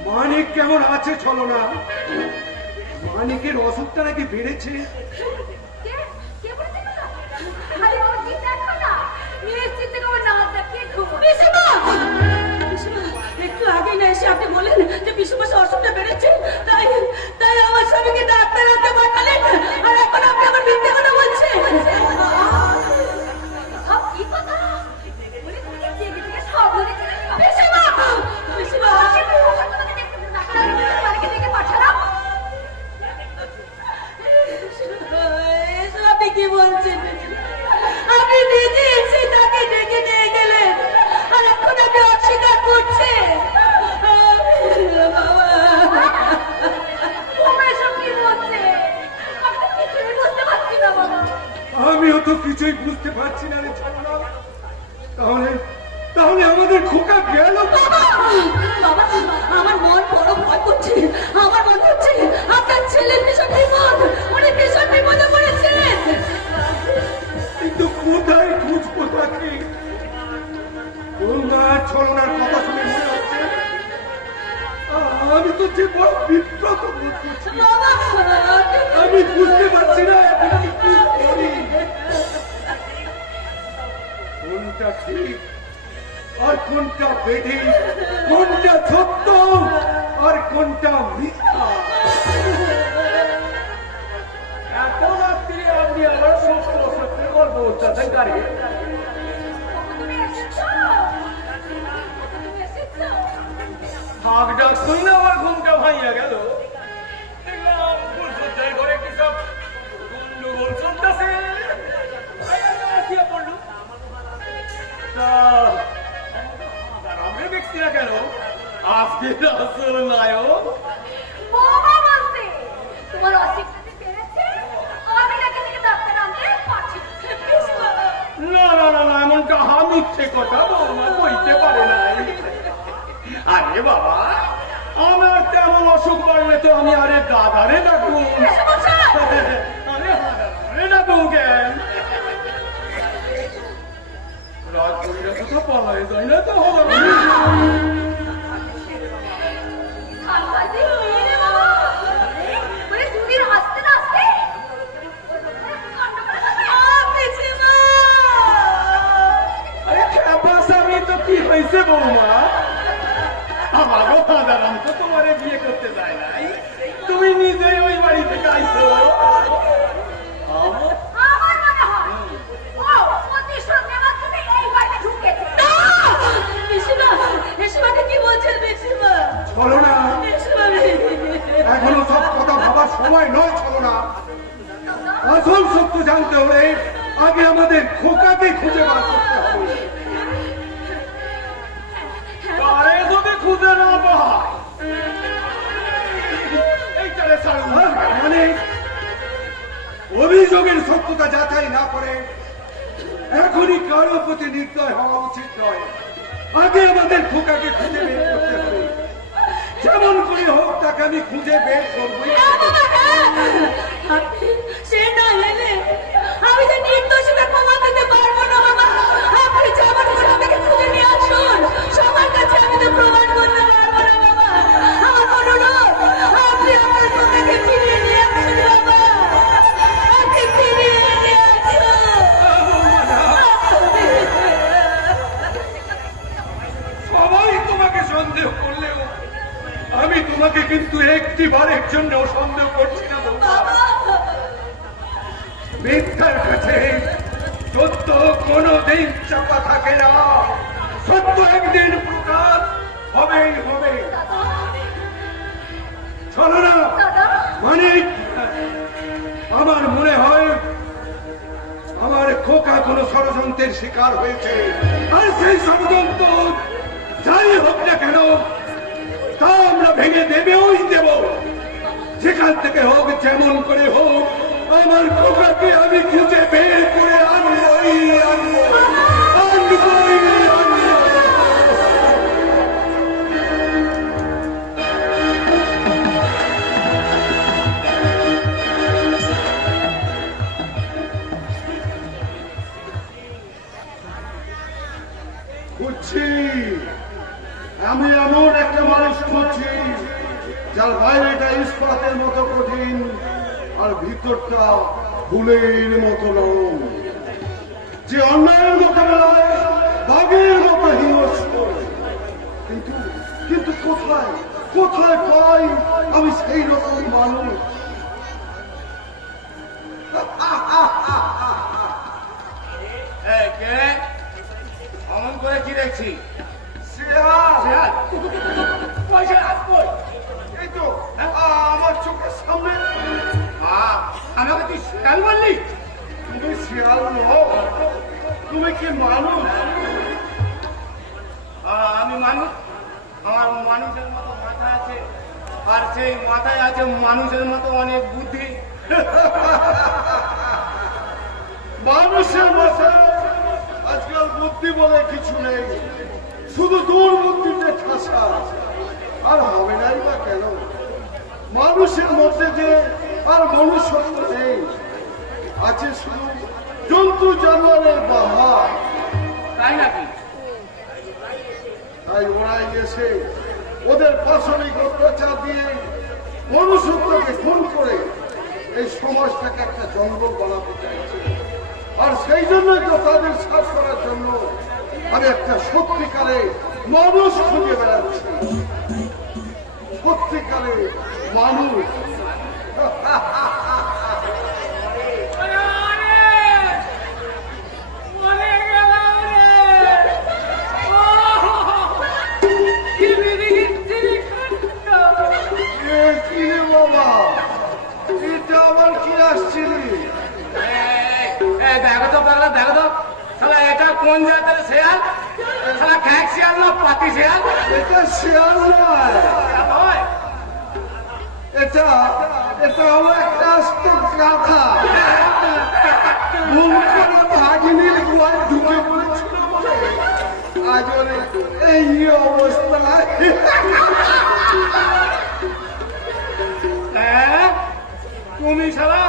মানিক কেমন আছে? চলো না। মানিকের অসুখটা নাকি বেড়েছে। একটু আগে না এসে আপনি বলেন যে পিসুমাসে অসুখটা বেড়েছে, তাই আমার স্বামীকে ডাক্তার আনতে পাঠালেন, আর এখন আপনি আমার মিথ্যে কথা বলছেন। আপনি কি বলছেন? আপনি নিজে এসে তাকে ডেকে নিয়ে গেলেন, আর এখন আপনি অস্বীকার করছেন। আমিও তো কিছুই বুঝতে পারছি না রে। চলো না। তাহলে আমাদের খোকা গেল। বাবা, আমার মন বড় ভয় করছে। আমার মনে হচ্ছে আপনার ছেলের ভীষণ বিপদ, উনি ভীষণ বিপদে পড়েছেন। কিন্তু কোথায় খুঁজবো তাকে? গঙ্গার ছলনার কথা শুনে মনে হচ্ছে আমি তো যে বড় বিব্রত বোধ করছি। বাবা, আমি বুঝতে পারছি না এখন আমি কি করি। কোনটা ঠিক আর কোনটা বেঠিক, কোনটা সত্য আর কোনটা মিথ্যা। এখন আপনি আবার সত্য গল্প বলতেছেন গাড়ি। ভাগ ডাক শুনে আমার ঘুমটা ভাইয়া গেল। দেখলাম ফুলসজ্জার ঘরে কি সব গন্ডগোল চলতেছে। আমরা দেখছি না কেন আজকে আসল নায়ক। তোমার অসুখটা বেড়েছে, আমি নাকি থেকে ডাক্তার আনতে পারছি না না না না, এমনটা মিথ্যে কথা বৌমা কইতে পারে নাই। আরে বাবা, আমার তেমন অসুখ বাড়লে তো আমি আরে দাদারে ডাকবো। আরে ডাকবো কেন? রাজপুরীরা কোথাও পালায় যায় না তো হবে সাংঘাতিক মেয়ে রে বাবা। বলে দুদিন হাসতে না হাসতে কাণ্ড করে ফেলবে। পিসিমা! আরে খেপা স্বামী তো কি হয়েছে বৌমা? আমারও দাদারাম তো তোমারে বিয়ে করতে যায় নাই, তুমি নিজেই ওই বাড়ি থেকে আইছো। আমার মনে হয় ও প্রতিশোধ নেওয়ার জন্য এই বাড়িতে ঢুকেছে। পিসিমা! পিসিমাকে কি বলছেন পিসিমা? চলো না, পিসিমা! এখনো সব কথা ভাবার সময় নয়। চলো না, আসল সত্য জানতে হলে আগে আমাদের খোকাকে খুঁজে বার করতে হবে। তারে যদি খুঁজে না পায় এইটারে ছাড়ুন না। মানে অভিযোগের সত্যতা যাচাই না করে এখনই কারো প্রতি নির্দয় হওয়া উচিত নয়। আগে আমাদের খোকাকে খুঁজে বের করতে হবে। যেমন করে হোক তাকে আমি খুঁজে বের করবই। সে না এলে আমি তো নির্দোষীকে ক্ষমা দিতে পারবো না বাবা। আপনি যেমন করে আমাকে খুঁজে নিয়ে আসুন, সবার কাছে আমি তো প্রমাণ করতে পারবো না বাবা। আমার অনুরোধ, আপনি আমার খোকাকে ফিরিয়ে নিয়ে আসুন বাবা। আপনি ফিরিয়ে নিয়ে সবাই তোমাকে সন্দেহ করলেও আমি তোমাকে কিন্তু একটি বারের জন্য সন্দেহ করছি না বৌমা। মিথ্যার কাছে সত্য কোনদিন চাপা থাকে না। সত্য একদিন প্রকাশ হবেই হবে। চলো না, মানে আমার মনে হয় আমার খোকা কোনো ষড়যন্ত্রের শিকার হয়েছে। আর সেই ষড়যন্ত্র যাই হোক না কেন তা আমরা ভেঙে দেবেই দেব। যেখান থেকে হোক, যেমন করে হোক, আমার খোকাকে আমি খুঁজে বের করে আনবই আনবো, আনবই আনবো। খুঁজছি, আমি এমন একটা মানুষ খুঁজছি যার বাইরেটা ইস্পাতের মতো কঠিন আর ভিতরটা ফুলের মতো নরম, যে অন্যায়ের মোকাবেলায় বাঘের মতো হিংস্র। কিন্তু কিন্তু কোথায় কোথায় পাই আমি সেই রকম মানুষ? অমন করে কি দেখছি? এই তো আমার চোখের সামনে। আমাকে তুই শিয়াল বললি? তুমি শিয়াল নও, তুমি কি মানুষ? আমি মানুষ। আমার মানুষের মতো মাথা আছে, আর সেই মাথায় আছে মানুষের মতো অনেক বুদ্ধি। মানুষের মাথায় আজকাল বুদ্ধি বলে কিছু নেই, শুধু দুর্বুদ্ধিতে ঠাসা। আর হবে নাই বা কেন? মানুষের মধ্যে যে আর মনুষ্যত্ব নেই, আছে শুধু জন্তু জানোয়ারের বাহার। তাই নাকি? তাই ওরাই এসে ওদের পাশবিক অত্যাচার দিয়ে মনুষ্যত্বকে খুন করে এই সমাজটাকে একটা জঙ্গল বানাতে চাইছে। আর সেই জন্যই তো তাদের সাফ করার জন্য আমি একটা সত্যিকারে মানুষ খুঁজে বেড়াচ্ছি। সত্যিকারে মানুষ। বাবা, এটা আবার কি আসছিলি? দেখো তো পাগলা, দেখো তো শালা এটা কোন জাতের শেয়াল? শালা খ্যাক শিয়াল না পাতি শিয়াল? এটা শিয়াল নয়, এটা এটা হলো একটা আস্ত গাধা। ভুল করে ভাগিনীর গোয়ায় ঢুকে পড়েছিল বলে আজ ওর এই অবস্থা। তুমি শালা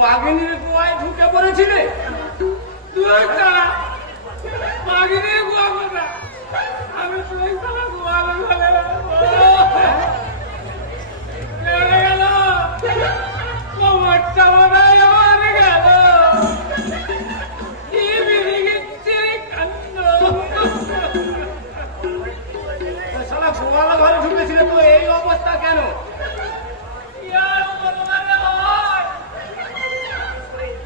বাঘিনীর গোয়ায় ঢুকে পড়েছিলে? তুই পাগিরে গোয়াবো না আমি তুই সারা গোয়াবো ঘরে চলে গেল কোমরটা বানাই আমার গেল কি বিড়িগিচ্ছে কান্দ শালা গোয়াল ঘরে ঢুকেছিল তো এই অবস্থা কেন? ইয়ার বলবারে হয়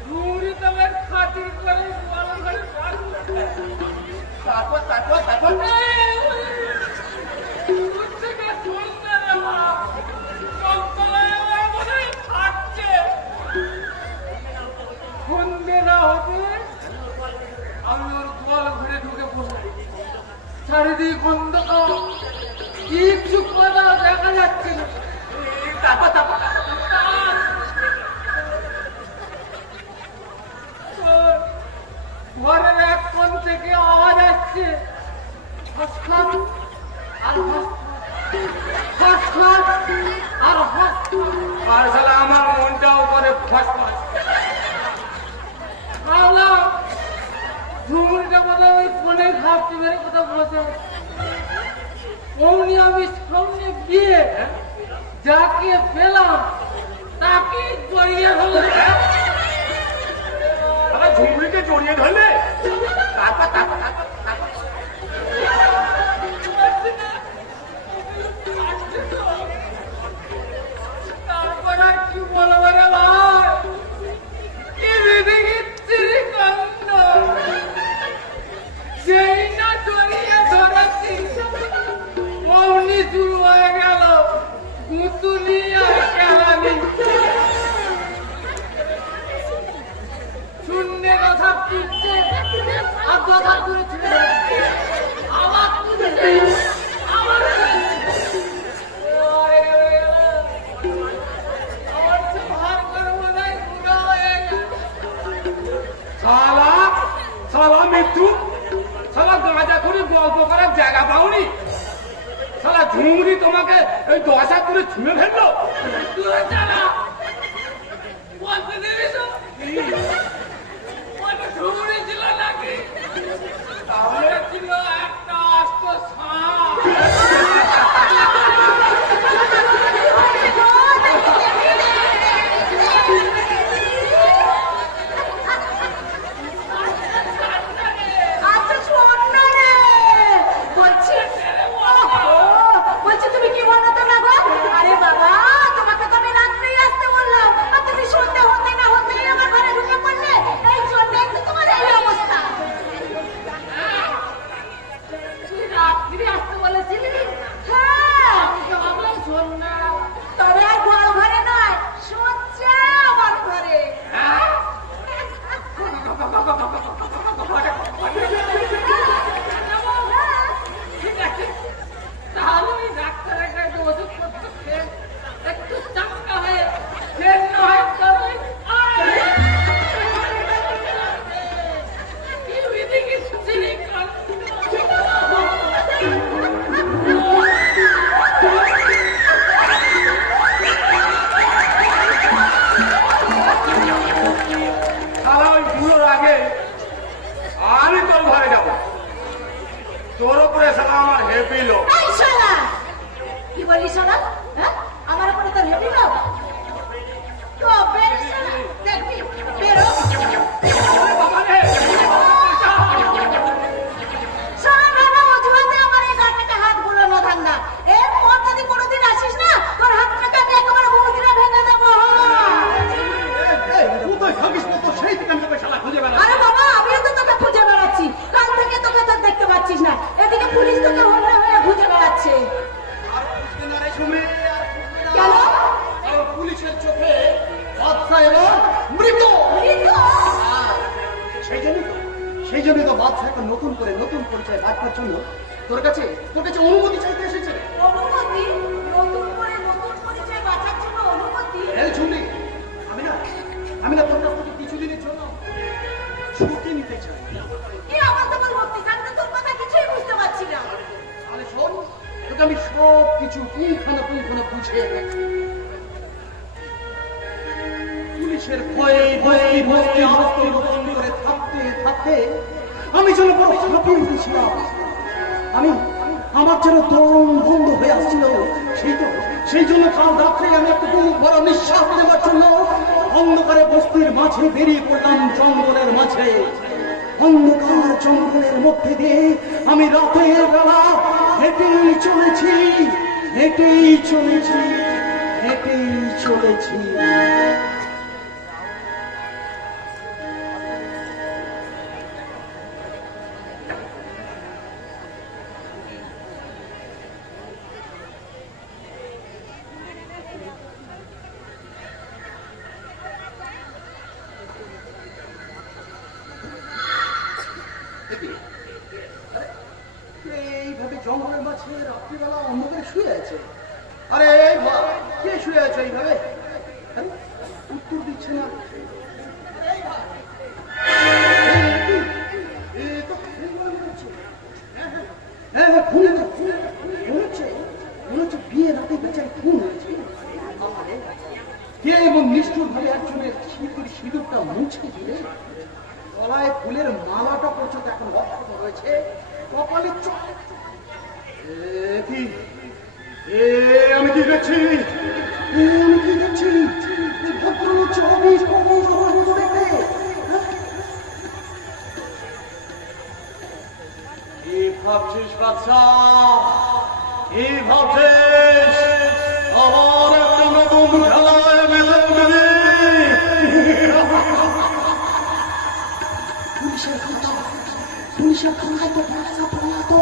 ঘুরি তোমার খাতির করে গোয়াল ঘরে তারপর তারপর তারপর চারিদিক অন্ধকার কিচ্ছু কোথাও দেখা যাচ্ছে না তারপর তারপর ঘরের এক কোণ থেকে আওয়াজ আসছে হসখাত আর হসখাত আর হসখাত আর শালা আমার মনটাও করে ফসফস। ভাবলাম ঝুমুরিটা বলে ওই ফোনে ঘাপটি মেরে কোথাও বসে অমনি আমি সামনে গিয়ে যাকে পেলাম তাকে জড়িয়ে ধরল আবার ঝুমুরিকে জড়িয়ে ধরলে তারপর তারপর তারপর তারপর তারপর আর কি বলবো রে ভাই কি বিধিগিচ্ছি কান্দ যেই না জড়িয়ে ধরেছি অমনি শুরু হয়ে গেল গুতুলি আর কেলানি শূন্য কথা পিচ্ছে আর কথা তুলেছে আবার তুলেছে আবার আমার তো ভার করে মনে হয় বুড়া হয়ে গেল শালা শালা মৃত্যু শালা গাঁজা করে গল্প করার জায়গা পাওনি শালা ঝুমুরি তোমাকে ওই 10 হাত করে ছুঁয়ে ফেললো। তুই জানা বলতে দিবি তো ওটা ঝুমুরি ছিল নাকি তাহলে ছিল একটা আস্ত সাপ আচ্ছা শোন না রে বলছি বলছি তুমি কি বানাতে না গো? আরে বাবা তোমাকে তো আমি রাত্রেই আসতে বললাম আর তুমি সন্ধ্যা হতে না হতেই আমার ঘরে ঢুকে পড়লে এই জন্য একটু তোমার এই অবস্থা। তুই রাত্রি আসতে বলেছিলি? হ্যাঁ আমি তো ভাবলাম সন্ধ্যা তবে আর বড় ঘরে নয় সজ্জা আমার ঘরে। ঠিক আছে তাহলে ওই ডাক্তারের কাছে ওষুধপত্র খেয়ে একটু চাঙ্গা হয়ে ফের না হয় তবে কি বিধি কি চিনি শালা ওই বুড়োর আগে আমি তোর ঘরে যাবো তোর উপরে শালা আমার হেপি লোক। এই শালা! কি বললি শালা? হ্যাঁ? আমার উপরে তোর হেভি লোক? তবে শালা, দেখবি, বেরো। শালা নানা অজুহাতে আমার এই গাড়িটাকে হাত বুলোনো ধান্দা। এরপর যদি কোনোদিন আসিস না, তোর হাতটাকে আমি একেবারে বুঝিয়ে ভেঙে দেবো। কোথায় থাকিস না তো সেই থেকে আমি শালা খুঁজে বেড়াচ্ছি। আরে বাবা, আমিও তো তোকে খুঁজে বেড়াচ্ছি। কাল থেকে তোকে তো দেখতে পাচ্ছিস না। এদিকে পুলিশ তোকে হলে হয়ে খুঁজে বেড়াচ্ছে। আর খুঁজবে না রে ঝুমে, আর খুঁজবে না। কেন? কারণ পুলিশের চোখে বাদশা এবং মৃত। মৃত? সেই জন্যই তো বাদশা এখন নতুন পরিচয় বাঁচার জন্য তোর কাছে অনুমতি চাইতে এসেছে। অনুমতি? নতুন করে নতুন পরিচয় বাঁচার জন্য অনুমতি? এই ঝুমরি, আমি না তোর কাছ থেকে কিছুদিনের জন্য ছুটি নিতে চাই। কি আমার তো বলছিস? আমি তো তোর কথা কিছুই বুঝতে পারছি না। তাহলে শোন, তোকে আমি সব কিছু পুঙ্খানুপুঙ্খ বুঝিয়ে গেছি। পুলিশের ভয়ে বস্তি করে থাকতে আমি যেন বড় হাঁপিয়ে উঠেছিলাম। আমি আমার যেন দম বন্ধ হয়ে আসছিল। সেই জন্য কাল রাত্রে আমি একটু বড় নিঃশ্বাস নেবার জন্য অন্ধকারে বস্তির মাঝে বেরিয়ে পড়লাম জঙ্গলের মাঝে। অন্ধকার জঙ্গলের মধ্যে দিয়ে আমি রাতের বেলা হেঁটেই চলেছি, হেঁটেই চলেছি, হেঁটেই চলেছি। এইভাবে জঙ্গলের মাঝে রাত্রিবেলা অন্ধকারে শুয়ে আছে। আরে কে শুয়ে আছে এইভাবে? উত্তর দিচ্ছে না। বিয়ে রাতে বেচারি খুন হয়েছে। কে এমন নিষ্ঠুর ভাবে একজনের সিঁদুরটা মুছে দিয়ে গলায় ফুলের মালাটা পর্যন্ত এখন অক্ষত রয়েছে, কপালে আমি কি দেখছি? আমি কি দেখছি? ভদ্রলোক চব্বিশ আমার মতো দেখতে। কি ভাবছিস বাচ্চা? কি ভাবছিস? আমার একটা নতুন খেলায় মেতে উঠবে। পুলিশের খাতায় তো পড়াতো,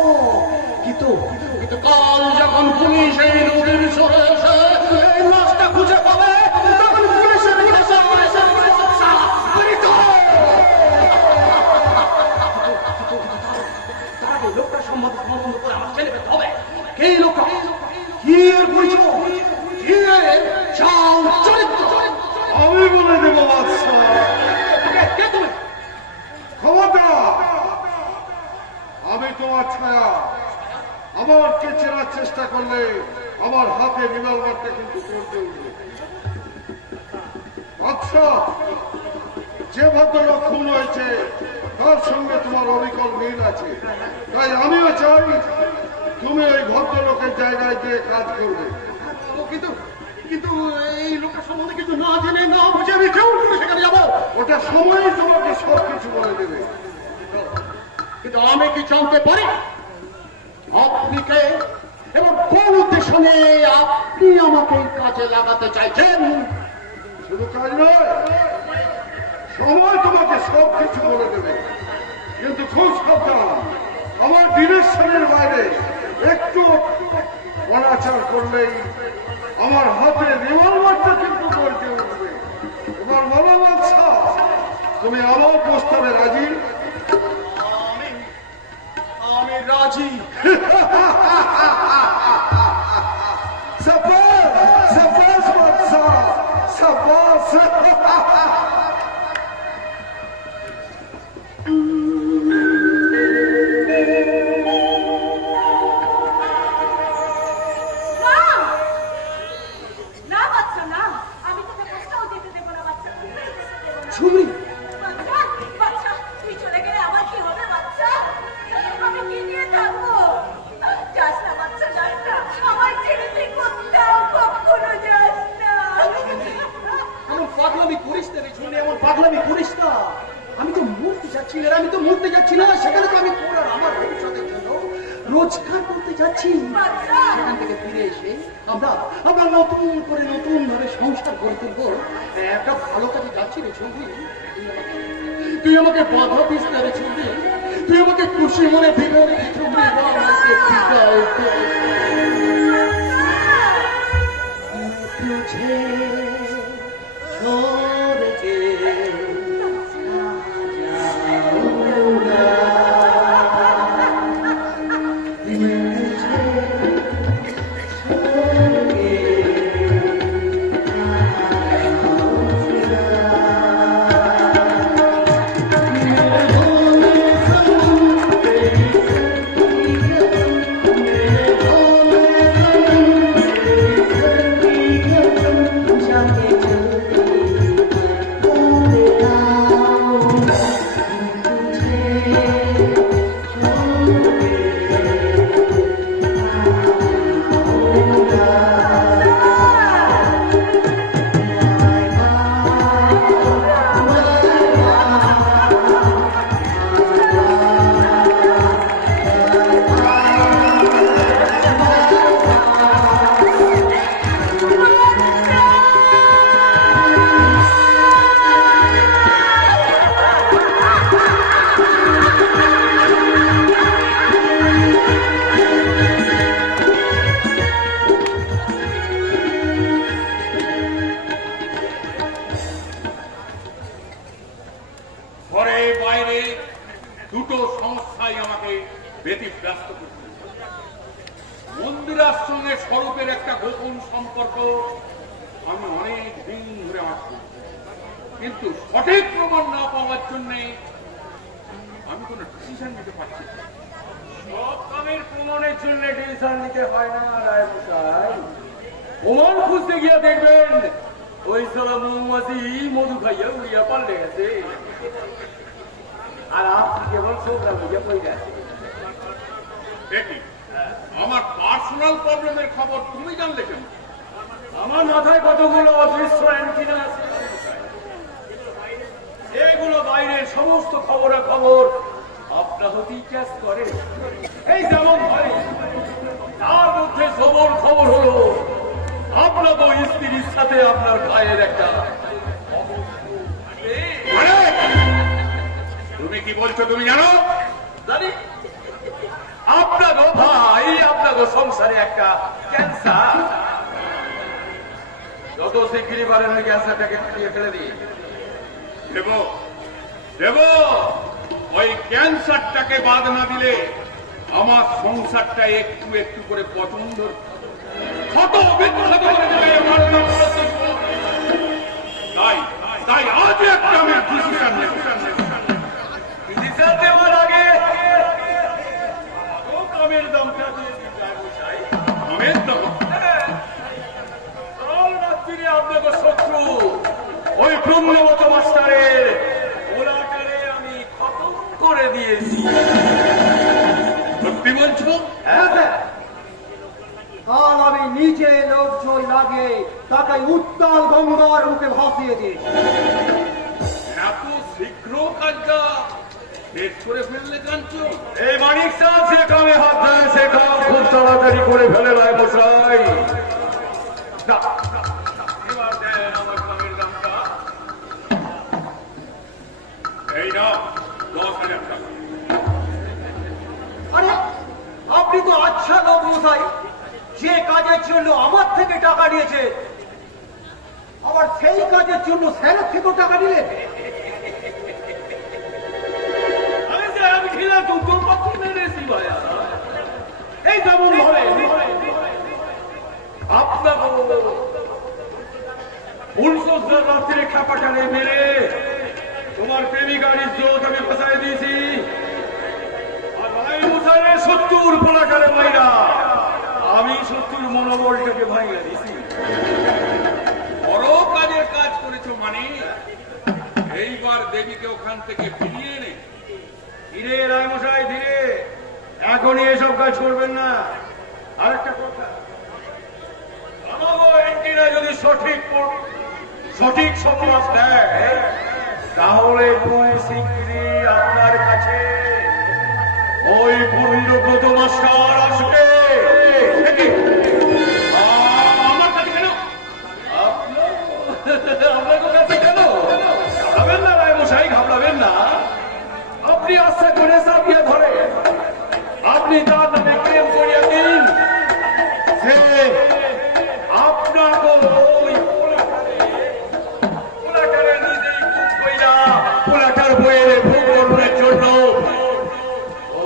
কিন্তু কাল যখন পুলিশ এই নদীর সরে এসে এই লাশটা খুঁজে পাবে তখন পুলিশের লোকটা সম্বন্ধে সম্বন্ধ করে আমার ছেলে পেতে হবে। কে লোকটা? কি এর পরিচয়? কি এর চরিত্র? আমি বলে দেবো বাদশা। কে তুমি? খবরদার! আমি তোমার ছায়া। আমাকে চেনার চেষ্টা করলে আমার হাতে রিভলভারটা কিন্তু চলতে উঠবে। আচ্ছা, যে ভদ্রলোক খুন হয়েছে তার সঙ্গে তোমার অবিকল মিল আছে, তাই আমিও চাই তুমি ওই ভদ্রলোকের জায়গায় গিয়ে কাজ করবে। কিন্তু কিন্তু এই লোকের সম্বন্ধে কিছু না জেনে না বুঝে আমি কেউ সেখানে যাবো? ওটা সময়ই তোমাকে সব কিছু বলে দেবে। কিন্তু আমি কি জানতে পারি আপনি কে এবং কোন উদ্দেশ্য নিয়ে আপনি আমাকে এই কাজে লাগাতে চাইছেন? শুধু কাজ নয়, সময় তোমাকে সব কিছু বলে দেবে। কিন্তু খুব সাবধান, আমার ডিরেকশনের বাইরে একটু অনাচার করলেই আমার হাতে রিভলভারটা কিন্তু বলতে উঠবে। তোমার বলো বাচ্চা, তুমি আমার প্রস্তাবে রাজি? আমি রাজি। সাবাস সাবাস বাচ্চা, সাবাস। না বাচ্চা না, আমি তোকে কোথাও যেতে দেবো না বাচ্চা। ঝুমরি, বাচ্চা বাচ্চা, তুই চলে গেলে আমার কি হবে বাচ্চা? আমি কি নিয়ে থাকবো? যাস না বাচ্চা, যাস না। আমার ছেড়ে তুই কোথাও কখনো যাস না। এমন পাগলামি করিস না রে ঝুমরি, এমন পাগলামি করিস না। আমি তো মরতে যাচ্ছি না, আমি তো মরতে যাচ্ছি না। সেখানে তো আমি তোর আর আমার ভবিষ্যতের জন্য রোজগার করতে যাচ্ছি। সেখান থেকে ফিরে এসে আমরা নতুন করে নতুন ভাবে সংসার করে তুলবো। একটা ভালো কাজে যাচ্ছি রে ঝুমরি। তুই আমাকে বাধা দিস না রে ঝুমরি, তুই আমাকে খুশি মনে বিদায় দে ঝুমরি, আমাকে বিদায় দে। तुझे छोड़ के ना जाऊंगा, तुझे छोड़ के ना जाऊंगा। ব্যস্ত করছি। মন্দিরার সঙ্গে স্বরূপের একটা গোপন সম্পর্ক আমি অনেক দিন ধরে আসছি, কিন্তু সঠিক প্রমাণ না পাওয়ার জন্য আমি কোনো ডিসিশন নিতে পারছি না। সব কামের প্রমাণের জন্য ডিসিশন নিতে হয় না রায়মশাই। প্রমাণ খুঁজতে গিয়ে দেখবেন ওই সালা মৌমাছি মধু খাইয়া উড়িয়া পাল্টে গেছে, আর আপনি কেবল ছোকরা বুঝে পড়ে গেছে। দেখি, আমার পার্সোনাল প্রবলেমের খবর তুমি জানলে কেন? আমার মাথায় কতগুলো অদৃশ্য অ্যান্টিনা আছে, এগুলো বাইরের সমস্ত খবরাখবর আপনার হতেই ক্যাচ করে। এই যেমন হয়, তার মধ্যে সবর খবর হলো আপনার স্ত্রীর সাথে আপনার ভাইয়ের একটা আরে, তুমি কি বলছো তুমি জানো? জানি আপনার ভাই আপনার সংসারে একটা ক্যান্সার, যত শীঘ্রই পারেন ওই ক্যান্সারটাকে কাটিয়ে ফেলে দিই। দেব দেব, ওই ক্যান্সারটাকে বাদ না দিলে আমার সংসারটা একটু একটু করে পছন্দ ক্ষত বিক্ষত করে দেবে আমার নাম করতে। তাই তাই আজ একটা আমি ডিসিশন নেব। ডিসিশন নেওয়ার আগে কামের দামটা দিয়ে দিন রায়মশাই। আমের তো কাল রাত্রিরে আপনাকে শত্রু ওই ব্রহ্মবত মাস্টারের ওলাটারে আমি খতম করে দিয়েছি। সত্যি বলছো? হ্যাঁ স্যার, কাল আমি নিজে লোকজন লাগে তাকে উত্তাল গঙ্গার মুখে ভাসিয়ে দিয়েছি। এত শীঘ্র কাজটা শেষ করে ফেললে কাঞ্চো? এই মানিক সাহেব যে কামে হাত দেয় সে কাম খুব তাড়াতাড়ি করে ফেলে রায়মশাই। না, এবার দেন আমার কামের দামটা। এই না 10,000 টাকা। আরে, আপনি তো আচ্ছা লোক মশাই, যে কাজের জন্য আমার থেকে টাকা নিয়েছে আবার সেই কাজের জন্য স্যারের থেকেও টাকা নিলেন। আমি যে আমি ঢিলা দুটো পাখি মেরেছি ভাইয়া। এই যেমন ধরে আপনার উনসজ্জার রাত্রে খাপাটারে মেরে তোমার প্রেমিকার ইজ্জত আমি বাঁচাই দিয়েছি, আর রায়মশাইয়ের শত্রুর পোলাটারে মাইরা আমি শত্রুর মনোবলটাকে ভাঙিয়ে দিয়েছি। বড় কাজের কাজ করেছো মানে এইবার দেবীকে ওখান থেকে ফিরিয়ে এনে ধীরে রায়মশাই ধীরে, এখনই এসব কাজ করবেন না। আরেকটা কথা, আমাগো এন্টিরা যদি সঠিক সংবাদ দেয় তাহলে খুব শীঘ্রই আপনার কাছে ওই পুণ্যব্রত মাস্টার আসবে। আমার কাছে কেন? আপনার কাছে কেন? ঘাবড়াবেন না রায়মশাই, ঘাবড়াবেন না। আপনি আশা করে চাপিয়ে ধরে আপনি তার নামে ক্লেম করিয়ে দিন যে আপনার ওই পোলাটারে নিজেই খুব কইরা পোলাটার বইয়ের ভূগর্ভের জন্য ও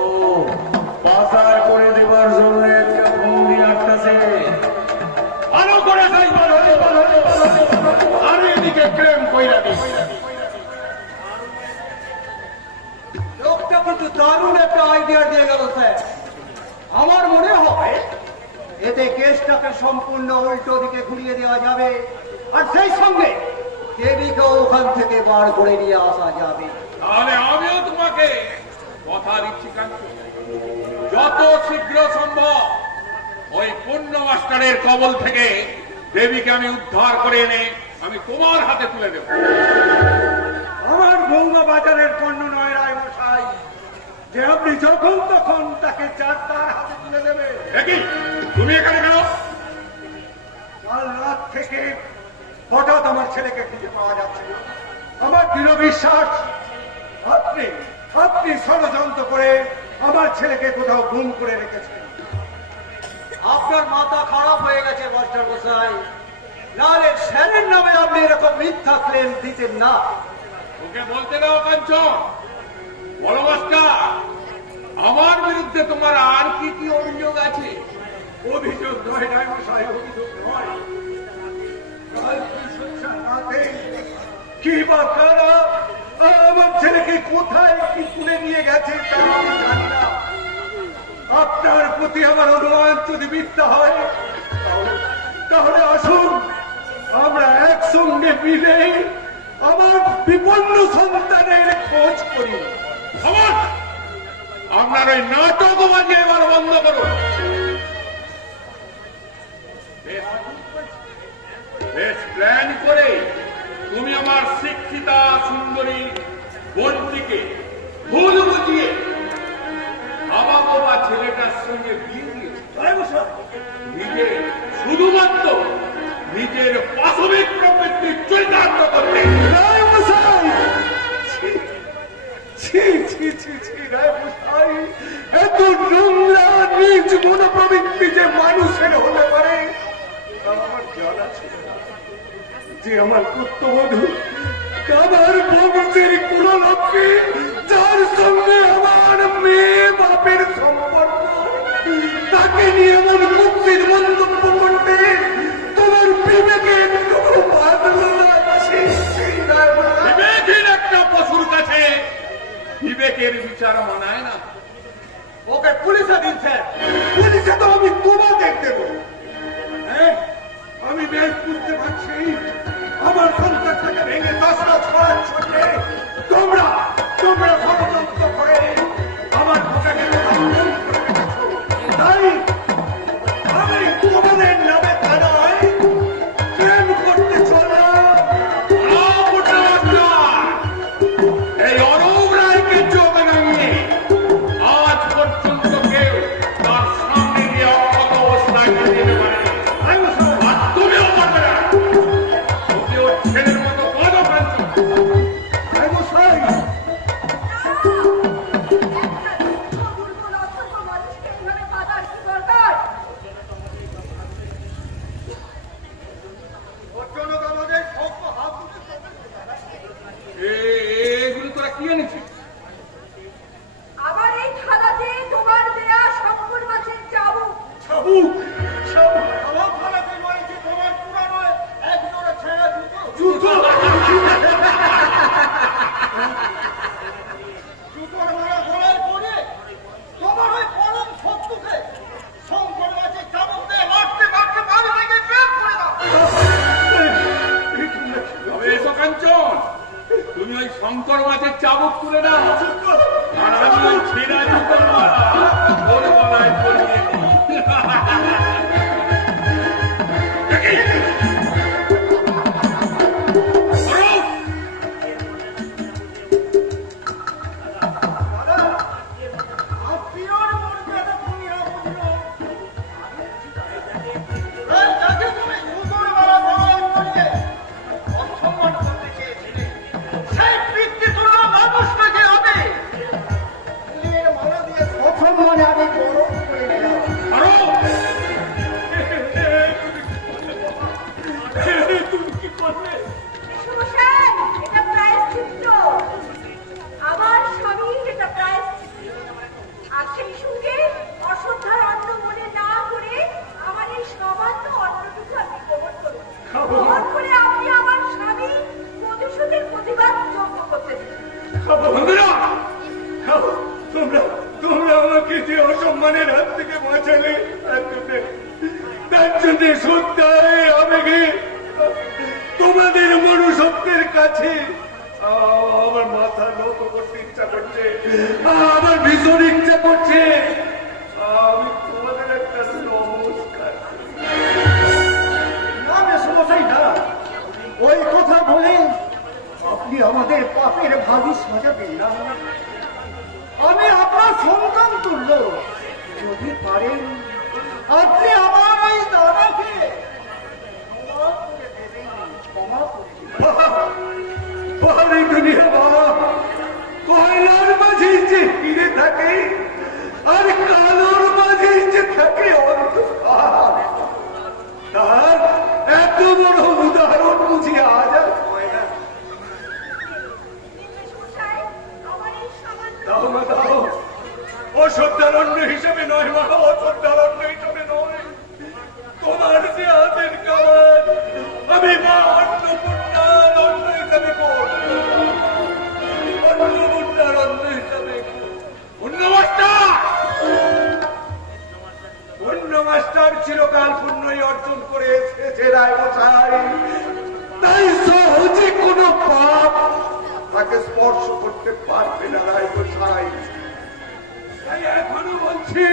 পাচার করে দেবার জন্য একটা বন্দি আসতেছে। ভালো করে যাই, আর এদিকে ক্লেম কইরা দিন। লোকটা কিন্তু দারুণ একটা আইডিয়া দিয়ে গেল স্যার। আমার মনে হয় এতে কেসটাকে সম্পূর্ণ উল্টো দিকে ঘুরিয়ে দেওয়া যাবে, আর সেই সঙ্গে দেবীকে ওখান থেকে বার করে নিয়ে আসা যাবে। তাহলে আমিও তোমাকে কথা দিচ্ছি কাঞ্চু, যত শীঘ্র সম্ভব ওই পূর্ণ মাস্টারের কবল থেকে দেবীকে আমি উদ্ধার করে এনে আমি তোমার হাতে তুলে দেব। আমার গঙ্গা বাজারের পণ্য নয় রায়মশাই যে আপনি যখন তখন তাকে তার হাতে তুলে দেবে। দেখি তুমি এখানে কেন? কাল রাত থেকে হঠাৎ আমার ছেলেকে খুঁজে পাওয়া যাচ্ছে না। আমার দৃঢ় বিশ্বাস আপনি ষড়যন্ত্র করে আমার ছেলেকে কোথাও গুম করে রেখেছেন। আপনার মাথা খারাপ হয়ে গেছে মাস্টার মশাই, নাহলে স্যারের নামে আপনি এরকম মিথ্যা ক্লেম দিতেন না। ওকে বলতে দাও কাঞ্চন। বড় মাস্টার, আমার বিরুদ্ধে তোমার আর কি কি অভিযোগ আছে? অভিযোগ নয় রায় মশাই, অভিযোগ নয়। কাল কৃষ্ণ রাতে কি বা কারা আমার ছেলেকে কোথায় কি তুলে নিয়ে গেছে তা আমি জানি না। আপনার প্রতি আমার অনুমান যদি মিথ্যা হয় তাহলে আসুন আমরা একসঙ্গে মিলে আমার বিপন্ন সন্তানের খোঁজ করি। খবর, আপনার ওই নাটক বাজে এবার বন্ধ করুন। বেশ প্ল্যান করে তুমি আমার শিক্ষিতা সুন্দরী বোনটিকে ভুল বুঝিয়ে বাবা বাবা ছেলেটার সঙ্গে বিয়ে দিয়েছে। নিজে শুধুমাত্র নিজের পাশবিক প্রবৃত্তি চরিতার্থ করতে। রায় মশাই, ছি ছি ছি ছি রায় মশাই, এত নোংরা নিজ মনোপ্রবৃত্তি যে মানুষের হতে পারে তা আমার জানা ছিল না। যে আমার পুত্রবধূ, আমার বংশের কোন লক্ষ্মী, যার সঙ্গে আমার মেয়ে বাপের সম্পর্ক, তাকে নিয়ে এমন মুক্তির মন্তব্য করতে তোমার বিবেকে একটুকু বাঁধলো না। ছি, ছি, রায় মশাই। বিবেকহীন একটা পশুর কাছে বিবেকের বিচার মানায় না। ওকে পুলিশে দিন স্যার। পুলিশে তো আমি তোমাদের দেব। হ্যাঁ, আমি বেশ বুঝতে পারছি আমার সন্তানটাকে ভেঙে দশটা ছড়ার জন্য তোমরা ষড়যন্ত্র করে আমার ভোটাকে তাই আমি তোমাদের নামে থানায় প্রেম করতে চললাম। এই অরূপ রায়কে চোখ রাঙিয়ে আজ পর্যন্ত কেউ তার সামনে গিয়ে অক্ষত অবস্থায় যেতে পারেনি। আর তুমিও পারবে না। তুমি ওর ছেলের মতো বড় প্রান্ত। রায় মশাই, ওর জন্য তো আমাদের সব হাত উঠে এগুলো তোরা কি এনেছিস? আমার এই থালাতে তোমার দেয়া শঙ্কর মাছের চাবুক। চাবুক, চাবুক আমার থালাতে রয়েছে তোমার পুরানো এক জোড়া ছেঁড়া জুতোর মারা গলায় পড়ে তোমার ওই পরম শত্রুকে শঙ্কর মাছের চাবুক দিয়ে মারতে মারতে বাড়ি থেকে বের করে দাও। তবে এসো কাঞ্চন, তুমি ওই শঙ্কর মাছের চাবুক তুলে নাও। আর আমি ওই ছেঁড়া জুতোর মালা ওর গলায় পরিয়ে দিই। অরূপ! দাদা, আত্মীয়র মর্যাদা তুমি না বুঝলো। এই যাকে তুমি জুতোর মালা গলায় পরিয়ে অসম্মান করতে চেয়েছিলে, সেই পিতৃতুল্য মানুষটা যে হবে, ফুলের মালা দিয়ে সসম্মানে আমি বরণ করে নিলাম। অরূপ! তুমি কি করবে? বিশ্বমশাই, এটা প্রায়শ্চিত্ত। আমার স্বামীর এটা প্রায়শ্চিত্ত। আর সেই সঙ্গে অশ্রদ্ধার অন্ন মনে না করে আমার এই সামান্য অন্নটুকু আপনি গ্রহণ করুন। গ্রহণ করে আপনি আমার স্বামী প্রতিশোধের প্রতিবাদ যোগ্য করতে দিন। বন্ধুরা, তোমরা আমাকে যে অসম্মানের হাত থেকে বাঁচালে তার জন্য শ্রদ্ধায় আবেগে তোমাদের মনুষ্যত্বের কাছে আমার মাথা নত করতে ইচ্ছা করছে, আমার ভীষণ ইচ্ছা করছে আমি তোমাদের একটা নমস্কার করি। না মেসমশাই না, ওই কথা বলে আপনি আমাদের পাপের ভাগী সাজাবেন না। আমি আপনার সন্তান তুল্য, যদি পারেন আপনি আমার ওই দাদাকে ক্ষমা করে দেবেন, ক্ষমা করে দেবেন। দুনিয়া বাবা, কয়লার মাঝেই যে ফিরে থাকে আর কালোর মাঝেই যে থাকে অন্ধকার, তার এত বড় উদাহরণ বুঝি আজ আর হয় না। বিশ্বমশাই, আমার এই সামান্য দাও না দাও, ও কাজটার চিরকাল পুণ্যই অর্জন করে এসেছে রায়মশাই। তাই সহজে কোনো পাপ তাকে স্পর্শ করতে পারবে না রায়মশাই। তাই এখনো বলছি,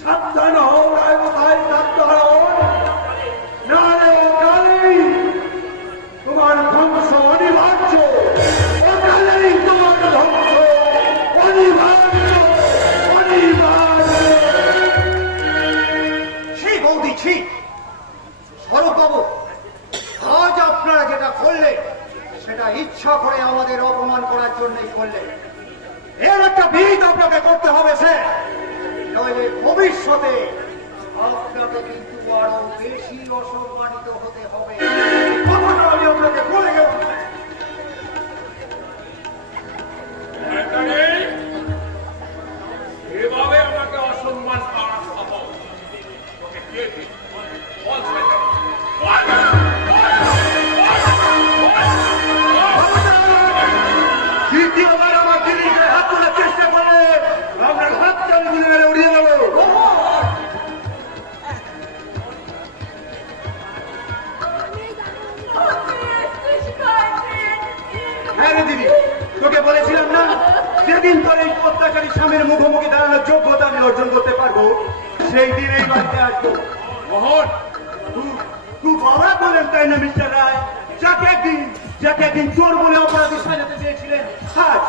সাবধান হও রায়মশাই, সাবধান হও, নাহলে অকালেই তোমার ধ্বংস অনিবার্য, অকালেই তোমার ধ্বংস অনিবার্য, অনিবার্য। ছি বৌদি, ছি। স্বরূপবাবু, আজ আপনারা যেটা করলেন সেটা ইচ্ছা করে আমাদের অপমান করার জন্যই করলেন। এর একটা বিহিত আপনাকে করতে হবে স্যার, নইলে ভবিষ্যতে আপনাকে কিন্তু আরো বেশি অসম্মানিত হতে হবে। কথাটা আমি আপনাকে বলে গেলাম। এভাবে আমাকে অসম্মান করা সম্ভব? তোকে কে দিল? বল শয়তান। দ্বিতীয়বার আমার দিদিকে হাত তোলার চেষ্টা করলে আপনার হাতটা আমি গুলি মেরে উড়িয়ে দেবো। হ্যাঁ রে দিদি, তোকে বলেছিলাম না, যেদিন পরে এই অত্যাচারী স্বামীর মুখোমুখি দাঁড়ানোর যোগ্যতা আমি অর্জন করতে পারবো, সেই দিন এই বাড়িতে আসবো। মোহন, তুই বাবা বলেন তাই না মিস্টার রায়? যাকে একদিন চোর বলে অপরাধী সাজাতে চেয়েছিলেন, আজ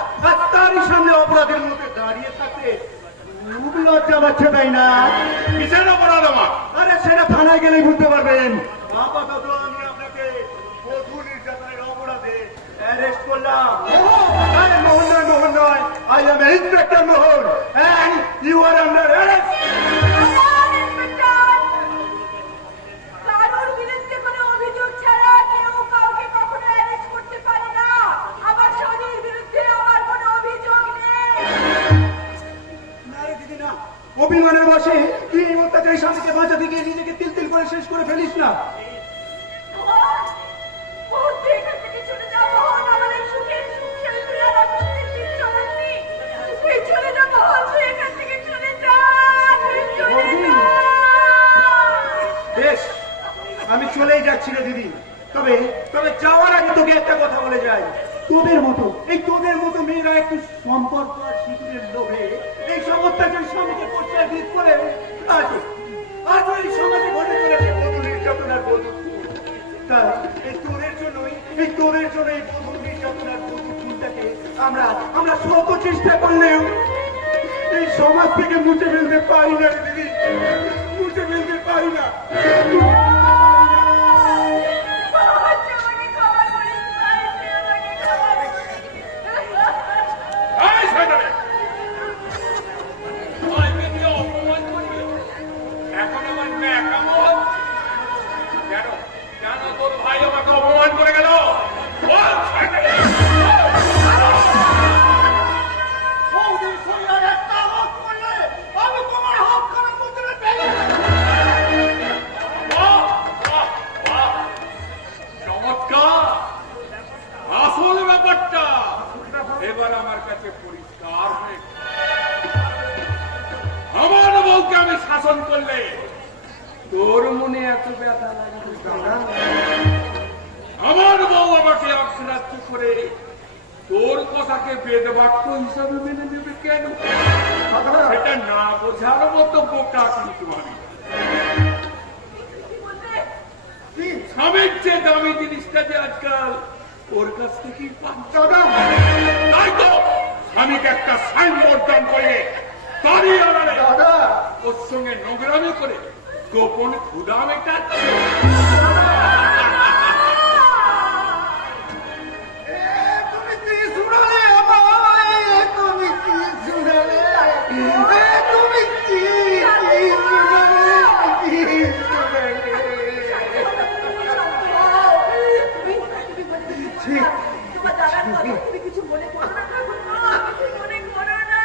তারই সামনে অপরাধের মধ্যে দাঁড়িয়ে থাকতে খুব লজ্জা পাচ্ছে, তাই না? কিসের অপরাধ আমার? আরে সেটা থানায় গেলেই বুঝতে পারবেন। আপাতত আমি আপনাকে বধূ নির্যাতনের অপরাধে অ্যারেস্ট করলাম। আরে মোহন নয়, মোহন নয়, I am inspector Mohan and you are under arrest. কারোর বিরুদ্ধে কোনো অভিযোগ ছাড়া কেউ কাউকে কখনো অ্যারেস্ট করতে পারে না। আমার স্বামীর বিরুদ্ধে আমার কোনো অভিযোগ নেই। না রে দিদি, না। অভিমানের বসে তুই এই অত্যাচারী স্বামীকে বাঁচাতে গিয়ে নিজেকে তিল তিল করে শেষ করে ফেলিস না। মোহন, তুই এখান থেকে চলে যা। মোহন, আমাদের সুখের সংসারে তুই আর অশান্তির বীজ ছড়াচ্ছি। তুই চলে যা মোহন, তুই এখান থেকে চলে যা। তুই চলে যা। বেশ, আমি চলেই যাচ্ছি রে দিদি। তবে তবে যাওয়ার আগে তোকে একটা কথা বলে যাই, তোদের মতো মেয়েরা একটু সম্পর্ক আর সিঁদুরের লোভে এই সব অত্যাচারী স্বামীকে পরিচয় দিত করে আজ এই সমাজে ঘটে চলেছে বধূ নির্যাতন আর বধূ খুন। তাই এই তোদের জন্যই এই বধূ নির্যাতন আর বধূ খুনটাকে আমরা শত চেষ্টা করলেও এই সমাজ থেকে মুছে ফেলতে পারি না রে দিদি, মুছে ফেলতে পারি না। এই শয়তানে! ভাইকে দিয়ে অপমান করবি? এখন আমার ন্যাকামত? কেন কেন তোর ভাই আমাকে অপমান করে গেল? বল শয়তানে! বৌদির শরীরে একটা আঘাত করলে আমি তোমার হাত খানা করতে পেরে। বাহ, বাহ, বাহ! চমৎকার! আসল ব্যাপারটা এবার আমার কাছে পরিষ্কার হয়ে গেল। আমার বউকে আমি শাসন করলে তোর মনে এত ব্যথা লাগে? আমার বউ আমাকে অগ্রাহ্য করে তোর কথাকে বেদ বাক্য হিসাবে মেনে নেবে কেন? সেটা না বোঝার মতো বোকা কিন্তু আমি। স্বামীর চেয়ে দামি জিনিসটা যে আজকাল ওর কাছ থেকেই পাচ্ছি। তাই তো স্বামীকে একটা সাইনবোর্ড দান করে তারই আড়ালে ওর সঙ্গে নোংরামি করে গোপন ক্ষুধা মেটাচ্ছে। তুমি কি শুনালে আমায়? তুমি কি শুনালে? তুমি কি তোমার দাদার কথা তুমি কিছু মনে করো না, কিছু মনে করো না।